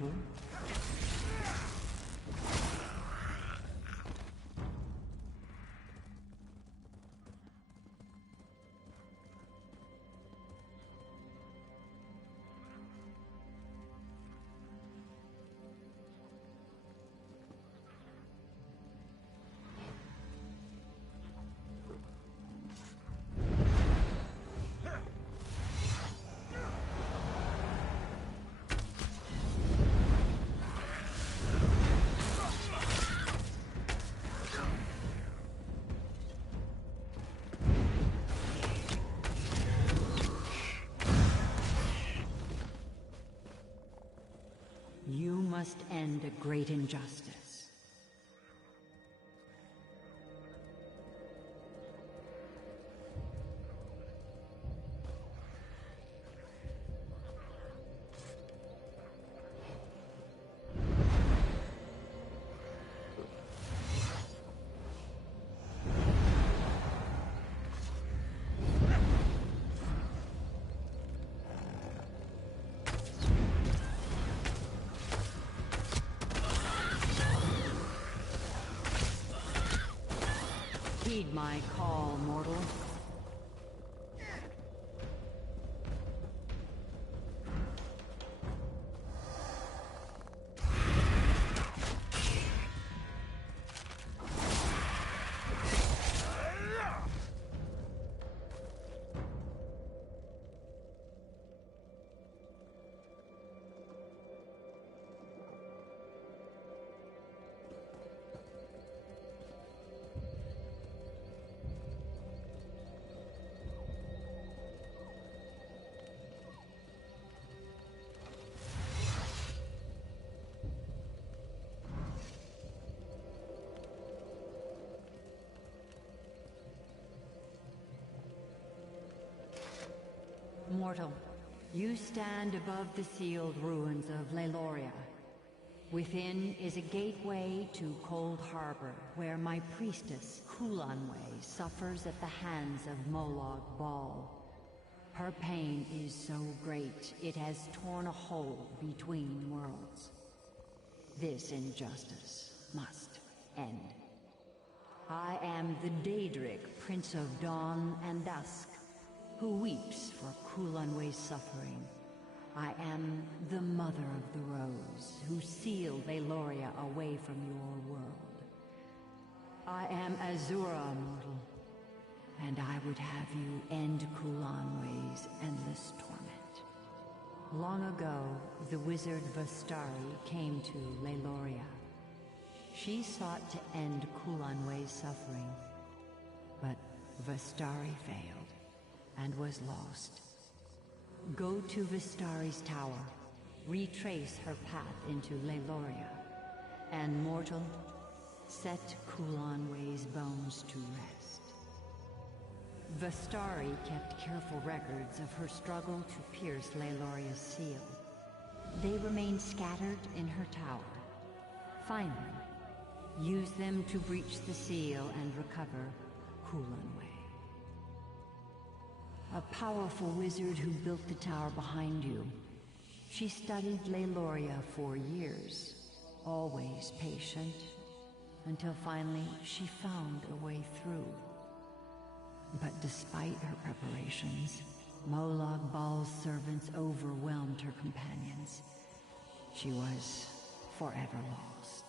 mortal. You must end a great injustice. Heed my call, mortal. Mortal, you stand above the sealed ruins of Leloria. Within is a gateway to Cold Harbor, where my priestess, Kulanway, suffers at the hands of Molag Bal. Her pain is so great, it has torn a hole between worlds. This injustice must end. I am the Daedric, Prince of Dawn and Dusk, who weeps for Kulanway's suffering. I am the Mother of the Rose, who sealed Leloria away from your world. I am Azura, mortal, and I would have you end Kulanway's endless torment. Long ago, the wizard Vastari came to Leloria. She sought to end Kulanway's suffering, but Vastari failed and was lost. Go to Vistari's tower, retrace her path into Leloria, and mortal, set Kulanway's bones to rest. Vastari kept careful records of her struggle to pierce Leloria's seal. They remain scattered in her tower. Find them, use them to breach the seal and recover Kulanway. A powerful wizard who built the tower behind you. She studied Leloria for years, always patient, until finally she found a way through. But despite her preparations, Molag Bal's servants overwhelmed her companions. She was forever lost.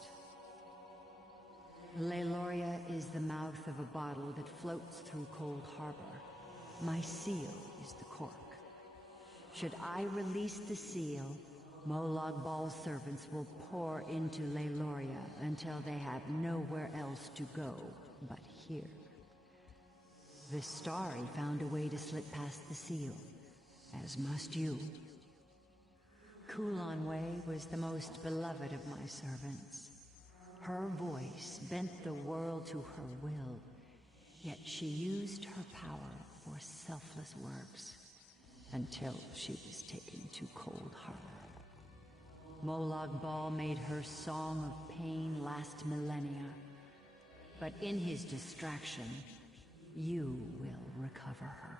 Leloria is the mouth of a bottle that floats through Cold Harbor. My seal is the cork. Should I release the seal, Molag Bal's servants will pour into Leloria until they have nowhere else to go but here. Vistari found a way to slip past the seal, as must you. Kulanway was the most beloved of my servants. Her voice bent the world to her will, yet she used her power for selfless works until she was taken to Cold Harbor. Molag Bal made her song of pain last millennia, but in his distraction, you will recover her.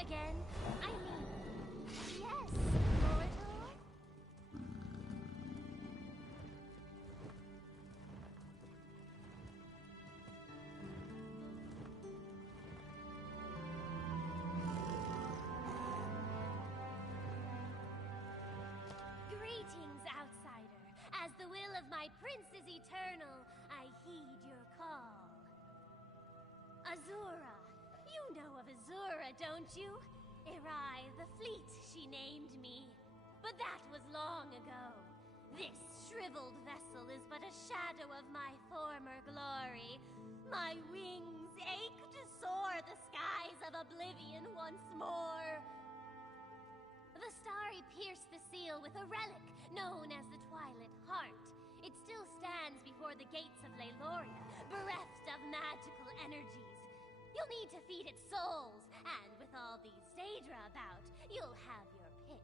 again? I mean, yes, Salvatore? Greetings, outsider. As the will of my prince is eternal, I heed your call. Azura. You know of Azura, don't you? Erai the Fleet, she named me. But that was long ago. This shriveled vessel is but a shadow of my former glory. My wings ache to soar the skies of oblivion once more. The starry pierced the seal with a relic known as the Twilight Heart. It still stands before the gates of Leiloria, bereft of magical energies. You'll need to feed its souls, and with all these Daedra about, you'll have your pick.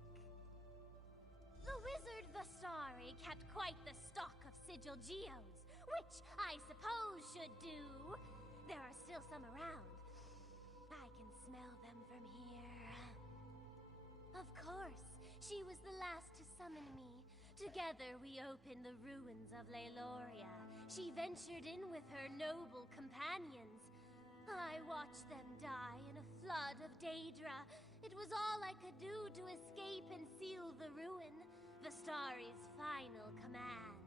The wizard Vastari kept quite the stock of sigil geodes, which I suppose should do. There are still some around. I can smell them from here. Of course, she was the last to summon me. Together we opened the ruins of Leiloria. She ventured in with her noble companions. I watched them die in a flood of Daedra. It was all I could do to escape and seal the ruin, Vastari's final command.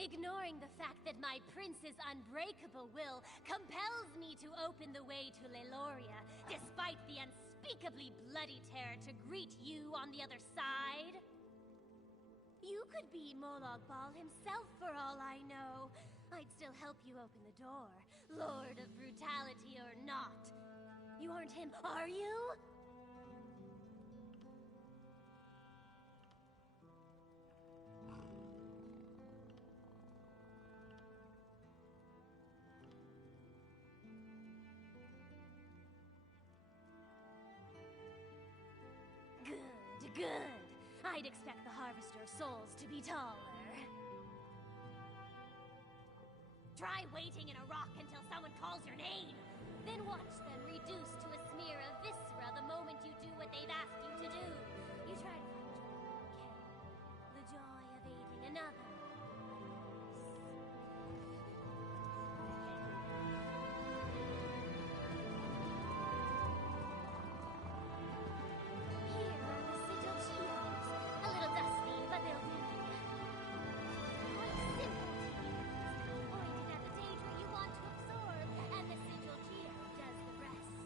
Ignoring the fact that my prince's unbreakable will compels me to open the way to Leiloria, despite the unspeakably bloody terror to greet you on the other side. You could be Molag Bal himself for all I know. I'd still help you open the door, Lord of Brutality or not. You aren't him, are you? Good, good. I'd expect the Harvester's souls to be taller. Try waiting in a rock until someone calls your name. Then watch them reduced to a smear of viscera the moment you do what they've asked you to do. You try to find joy, okay? The joy of aiding another. Here are the sigil geodes. A little dusty, but they'll do. Quite simple to use. Pointing at the Daedra you want to absorb, and the sigil geode does the rest.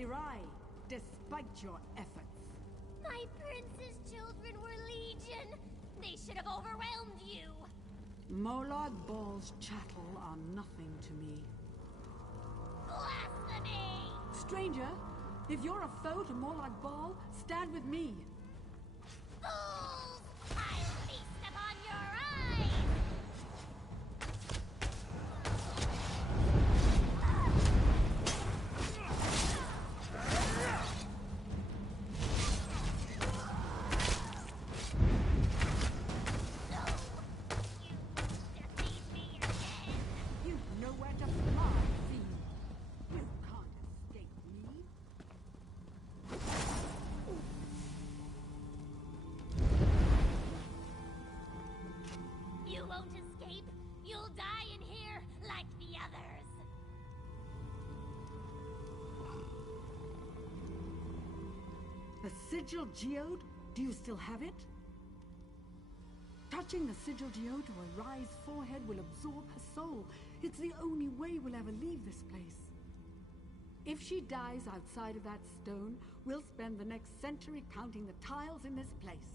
Irai, despite your efforts. My prince's children were legion. They should have overwhelmed you. Molag Bal's chattel are nothing to me. Blasphemy! Stranger, if you're a foe to Molag Bal, stand with me. Fools! I'll feast upon your eyes! You've nowhere to fly, fiend. You can't escape me. You won't escape. You'll die in here like the others. The sigil geode? Do you still have it? Touching the sigil geode to Arai's forehead will absorb her soul. It's the only way we'll ever leave this place. If she dies outside of that stone, we'll spend the next century counting the tiles in this place.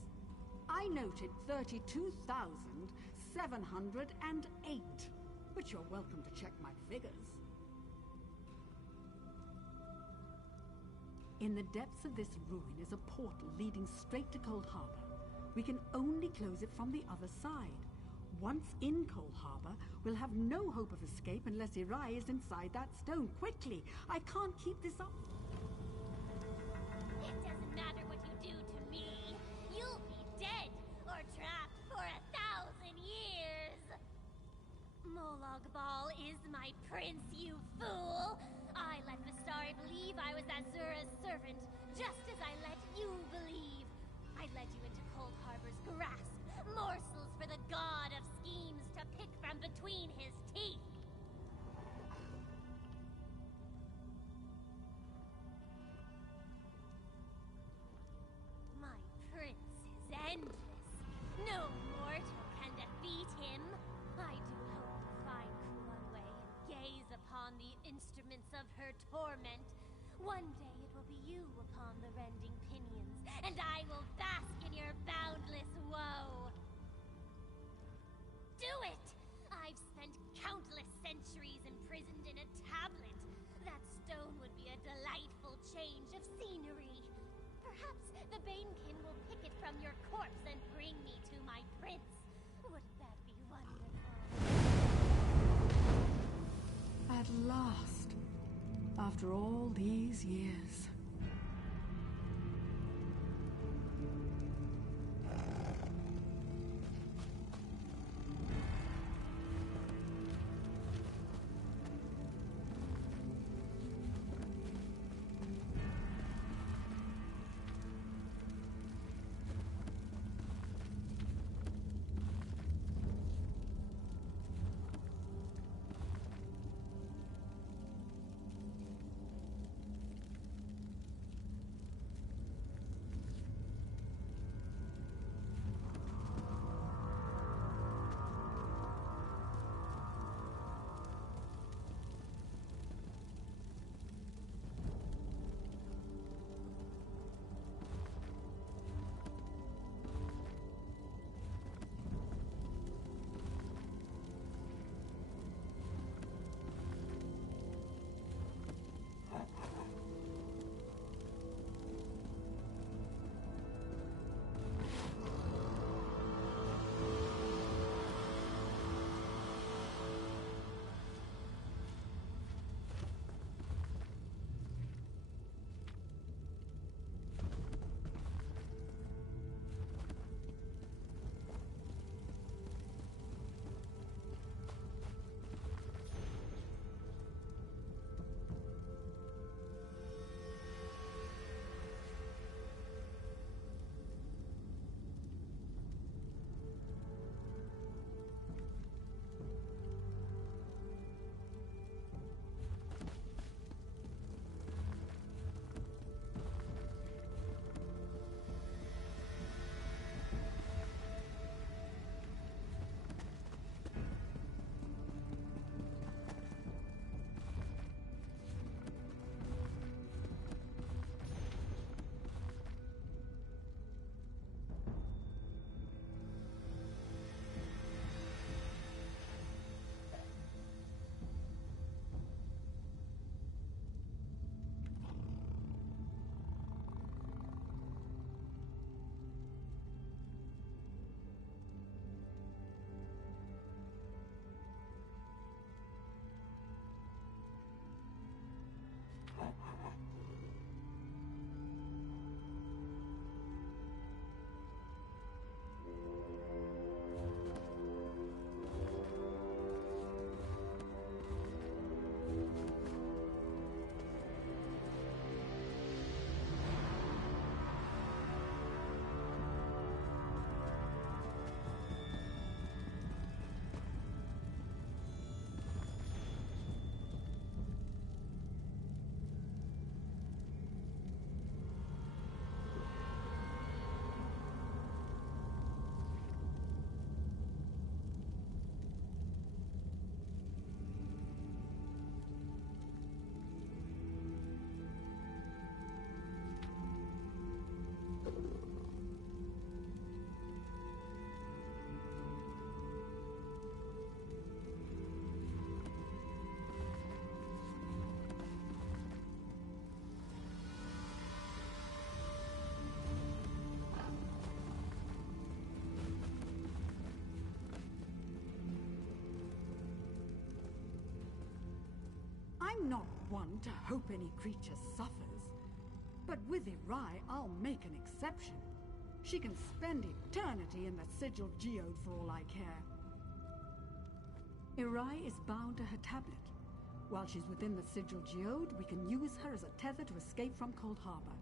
I noted 32,708, but you're welcome to check my figures. In the depths of this ruin is a portal leading straight to Cold Harbor. We can only close it from the other side. Once in Cold Harbor, we'll have no hope of escape unless Irai is inside that stone. Quickly! I can't keep this up. It doesn't matter what you do to me. You'll be dead or trapped for 1,000 years. Molag Bal is my prince, you fool. I let Vistari believe I was Azura's servant, just as I let you believe. I led you into Cold Harbor's grasp, morsels for the god of schemes to pick from between his teeth. My prince is endless. No mortal can defeat him. I do hope to find Kulonwe and gaze upon the instruments of her torment. One day it will be you upon the rending pinions, and I will bask in your boundless woe. Do it! I've spent countless centuries imprisoned in a tablet. That stone would be a delightful change of scenery. Perhaps the Banekin will pick it from your corpse and bring me to my prince. Wouldn't that be wonderful? At last, after all these years. I'm not one to hope any creature suffers. But with Irai, I'll make an exception. She can spend eternity in the Sigil Geode for all I care. Irai is bound to her tablet. While she's within the Sigil Geode, we can use her as a tether to escape from Cold Harbor.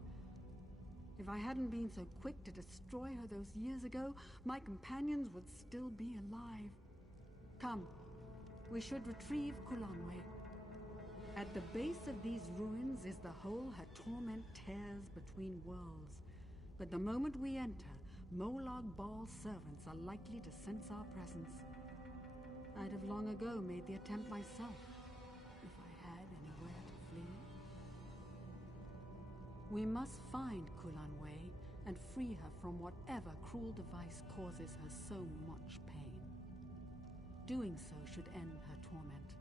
If I hadn't been so quick to destroy her those years ago, my companions would still be alive. Come, we should retrieve Kulanwe. At the base of these ruins is the hole her torment tears between worlds. But the moment we enter, Molag Bal's servants are likely to sense our presence. I'd have long ago made the attempt myself, if I had anywhere to flee. We must find Kulanwe and free her from whatever cruel device causes her so much pain. Doing so should end her torment.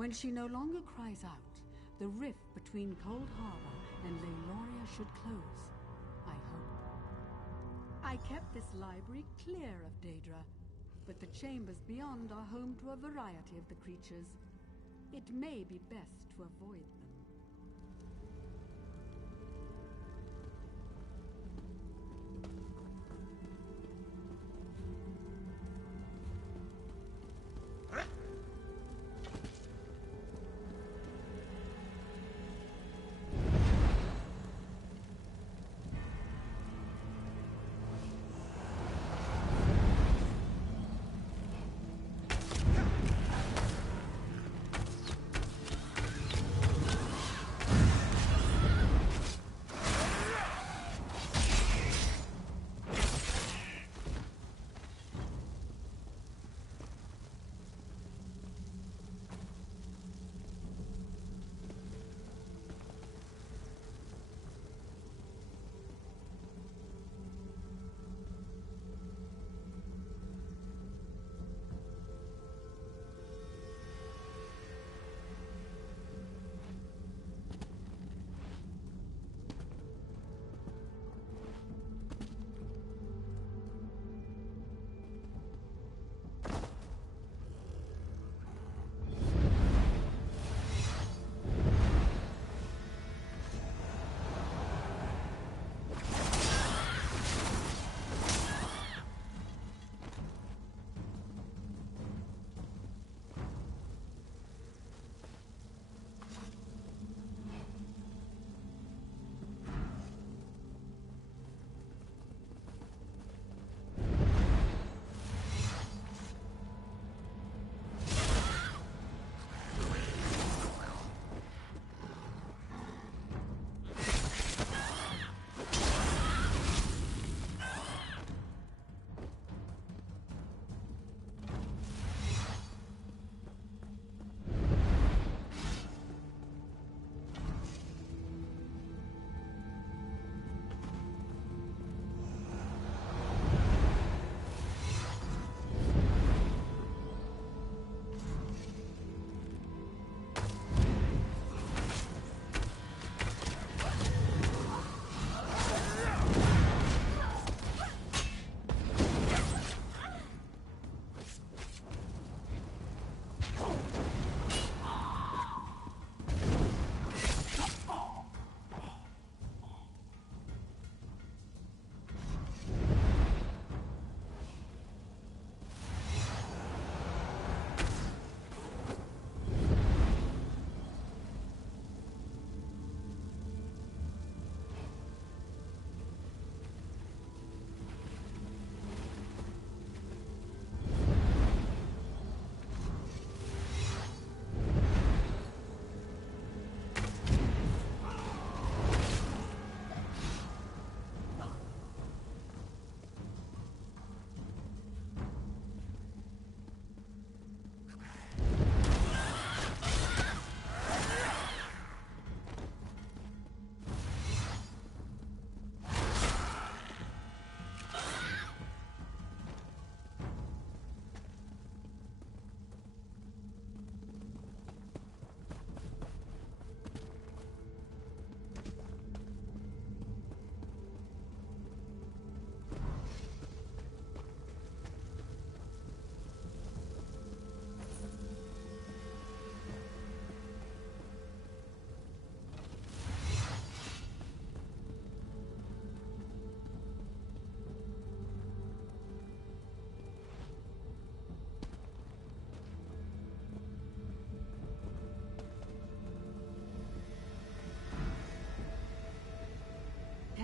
When she no longer cries out, the rift between Cold Harbor and Leiloria should close, I hope. I kept this library clear of Daedra, but the chambers beyond are home to a variety of the creatures. It may be best to avoid them.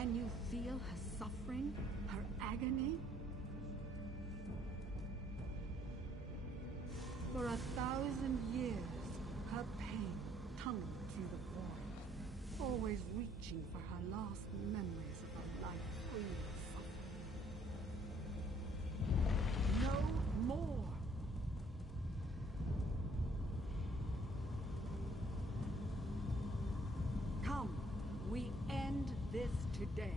Can you feel her suffering, her agony? For 1,000 years, her pain tunneled through the void, always reaching for her last memories of a life free of suffering. No more! Come, we end this today.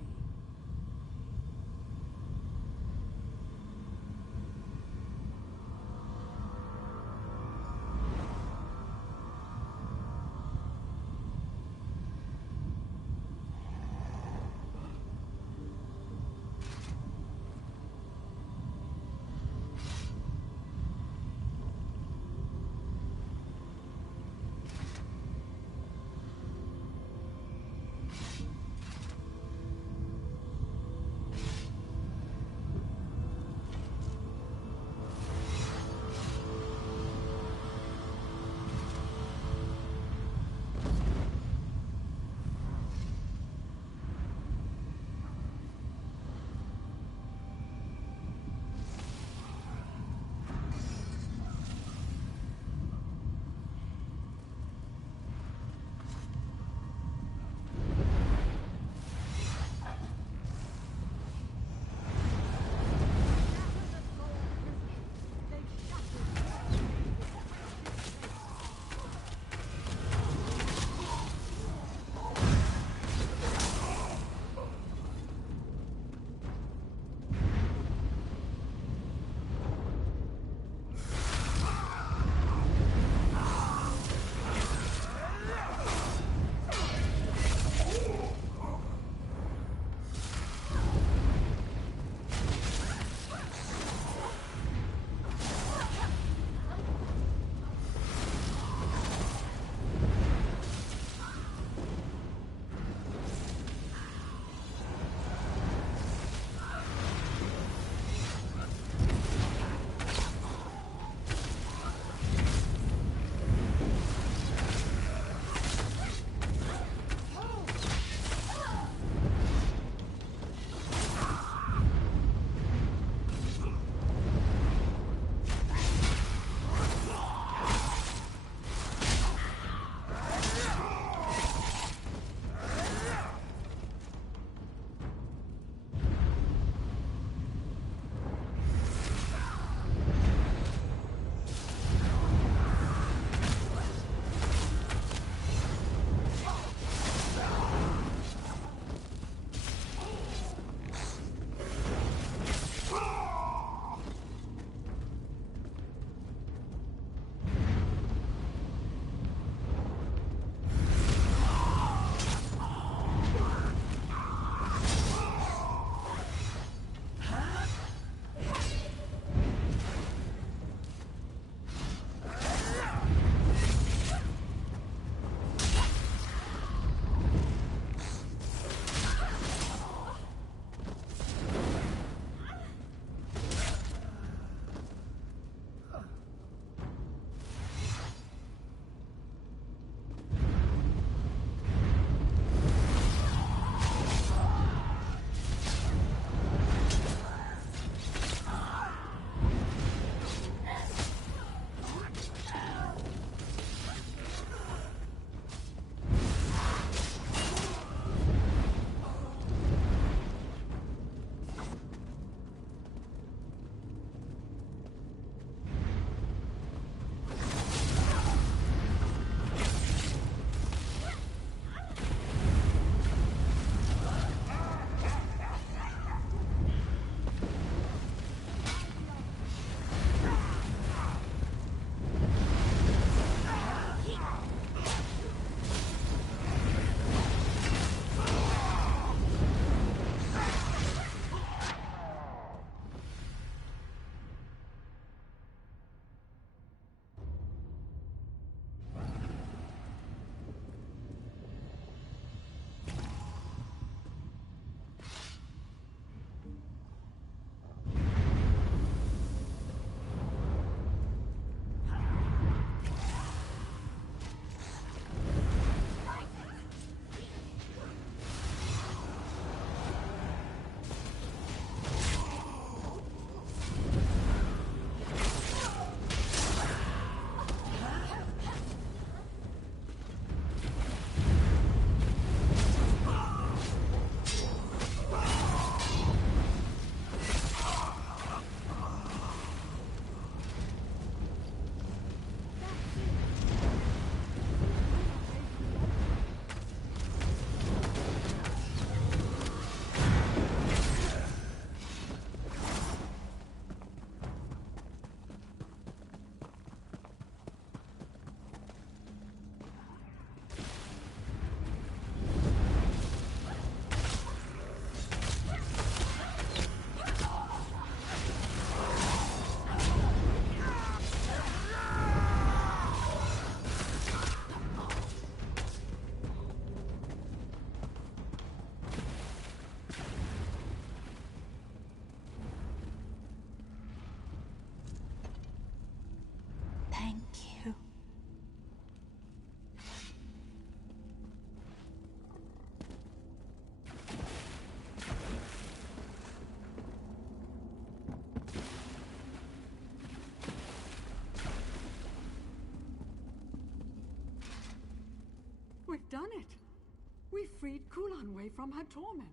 freed Kulanway from her torment.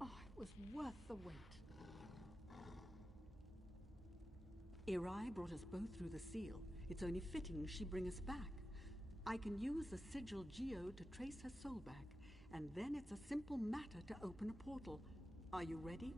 Oh, it was worth the wait. Irai brought us both through the seal. It's only fitting she bring us back. I can use the sigil Geo to trace her soul back, and then it's a simple matter to open a portal. Are you ready?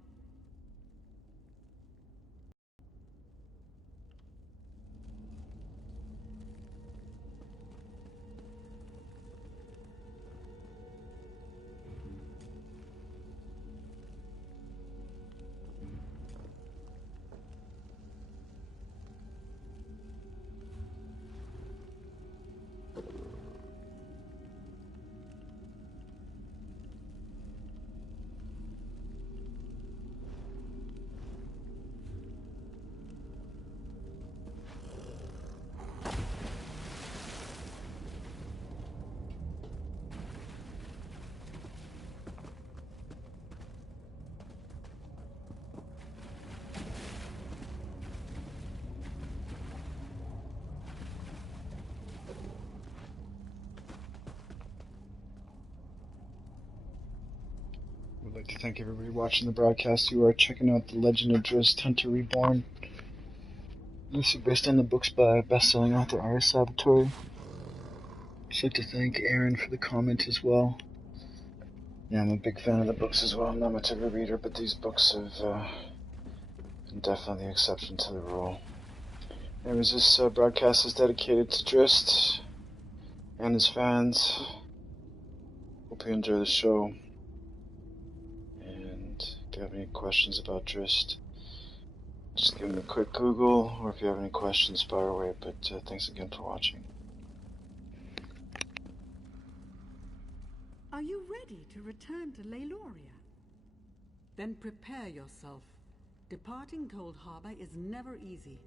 I'd like to thank everybody watching the broadcast who are checking out The Legend of Drizzt Hunter Reborn. This is based on the books by best-selling author Salvatore. I'd like to thank Aaron for the comment as well. Yeah, I'm a big fan of the books as well. I'm not much of a reader, but these books have been definitely the exception to the rule. Anyways, this broadcast is dedicated to Drizzt and his fans. Hope you enjoy the show. And if you have any questions about Drizzt, just give me a quick Google, or if you have any questions, fire away. But thanks again for watching. Are you ready to return to Leiloria? Then prepare yourself. Departing Cold Harbor is never easy.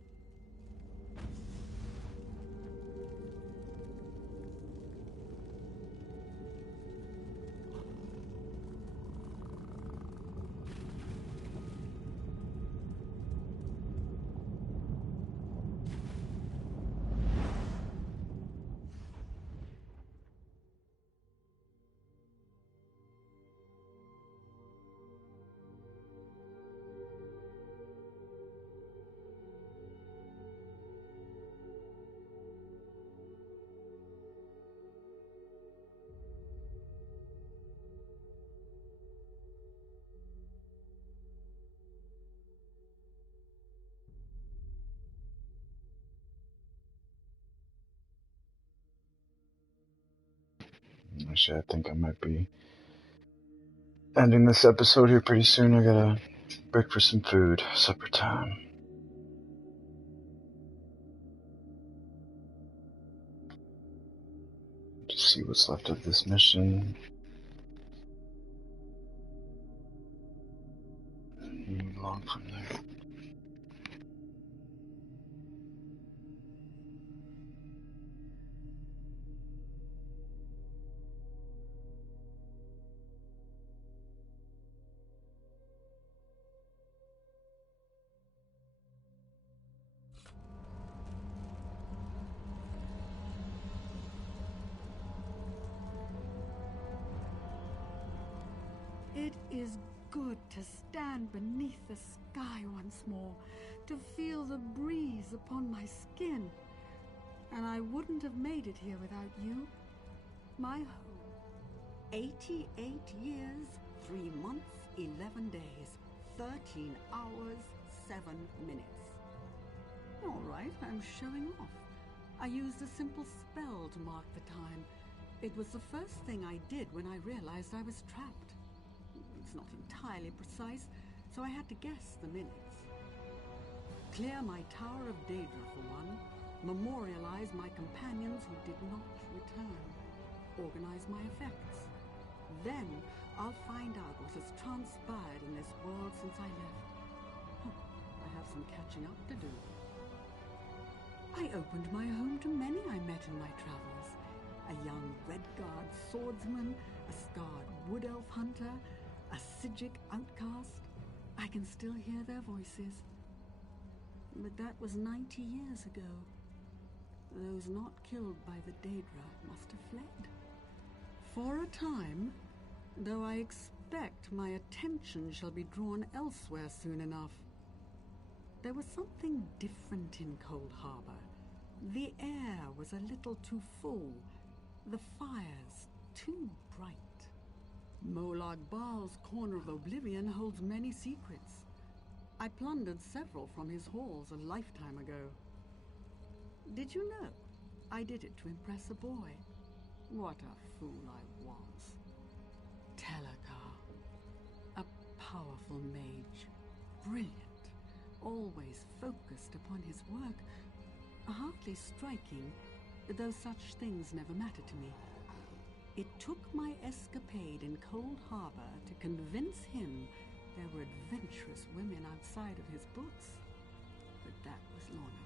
Actually, I think I might be ending this episode here pretty soon. I gotta break for some food. Supper time. Just see what's left of this mission. Move along from there. It is good to stand beneath the sky once more, to feel the breeze upon my skin. And I wouldn't have made it here without you. My home. 88 years, 3 months, 11 days, 13 hours, 7 minutes. All right, I'm showing off. I used a simple spell to mark the time. It was the first thing I did when I realized I was trapped. It's not entirely precise, so I had to guess the minutes. Clear my Tower of Daedra for one, memorialize my companions who did not return, organize my effects. Then I'll find out what has transpired in this world since I left. I have some catching up to do. I opened my home to many I met in my travels. A young Redguard swordsman, a scarred wood elf hunter, a Sijic outcast. I can still hear their voices. But that was 90 years ago. Those not killed by the Daedra must have fled. For a time, though I expect my attention shall be drawn elsewhere soon enough. There was something different in Cold Harbor. The air was a little too full, the fires too bright. Molag Bal's Corner of Oblivion holds many secrets. I plundered several from his halls a lifetime ago. Did you know I did it to impress a boy? What a fool I was. Telekar, a powerful mage, brilliant, always focused upon his work, hardly striking, though such things never mattered to me. It took my escapade in Cold Harbor to convince him there were adventurous women outside of his books, but that was long ago.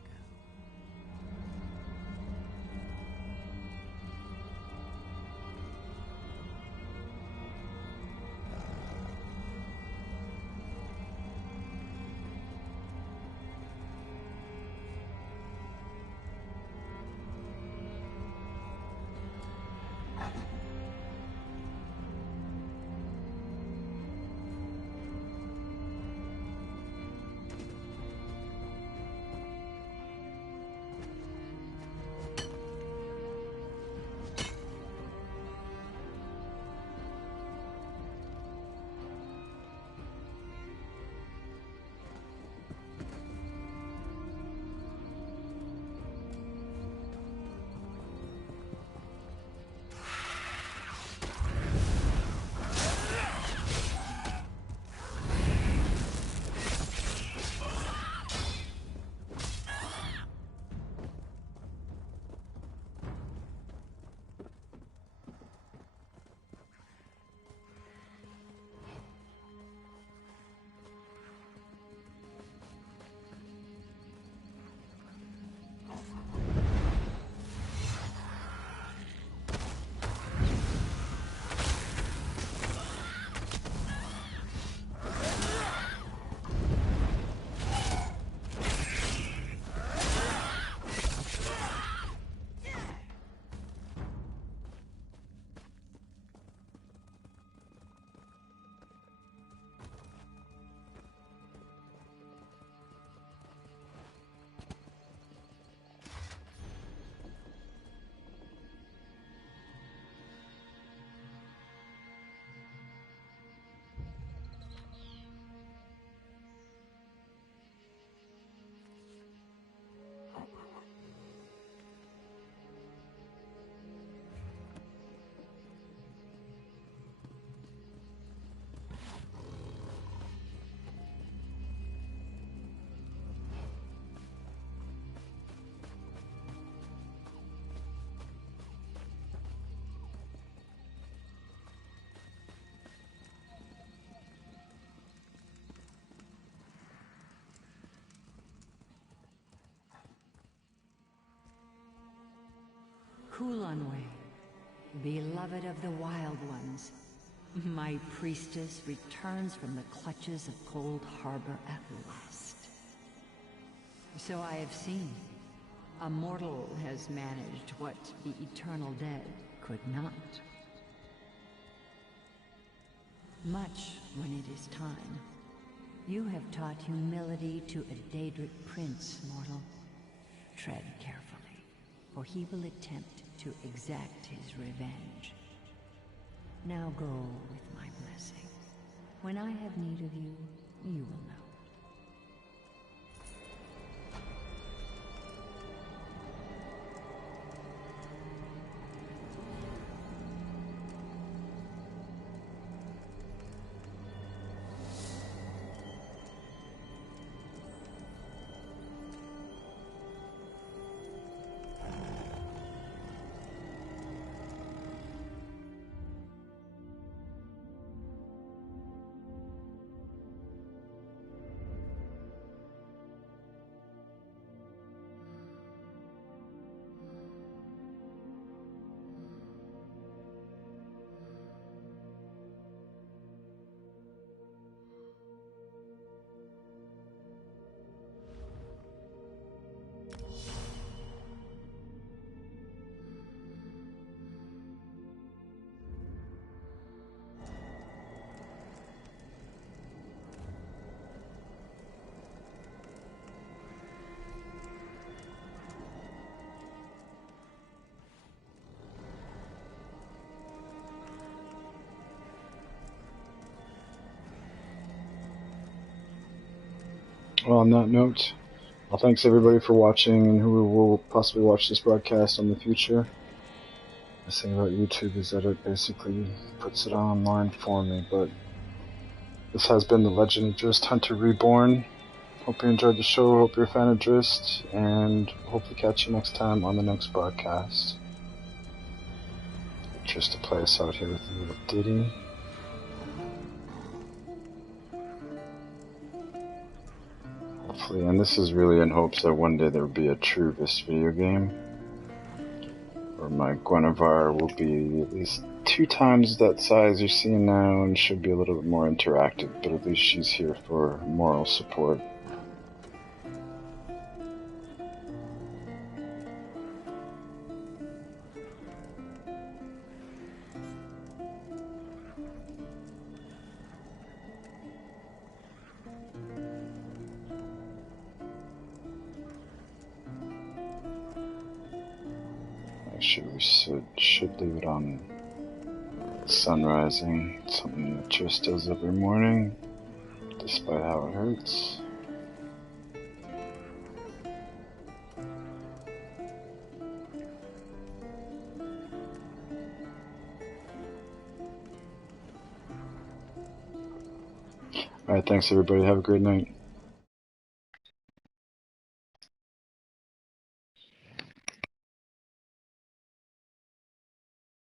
Kulanwe, beloved of the Wild Ones, my priestess returns from the clutches of Cold Harbor at last. So I have seen. A mortal has managed what the eternal dead could not. Much when it is time. You have taught humility to a Daedric prince, mortal. Tread carefully, for he will attempt to exact his revenge. Now go with my blessing. When I have need of you, you will know. Well, on that note, well, thanks everybody for watching and who will possibly watch this broadcast in the future. The thing about YouTube is that it basically puts it online for me, but this has been the Legend of Drizzt Hunter Reborn. Hope you enjoyed the show, hope you're a fan of Drizzt, and hopefully catch you next time on the next broadcast. Just to play us out here with a little ditty. Hopefully, and this is really in hopes that one day there will be a true Drizzt video game, where my Guinevere will be at least 2 times that size you're seeing now, and should be a little bit more interactive, but at least she's here for moral support. Should leave it on sun rising, something that Drizzt does every morning, despite how it hurts. Alright, thanks everybody, have a great night.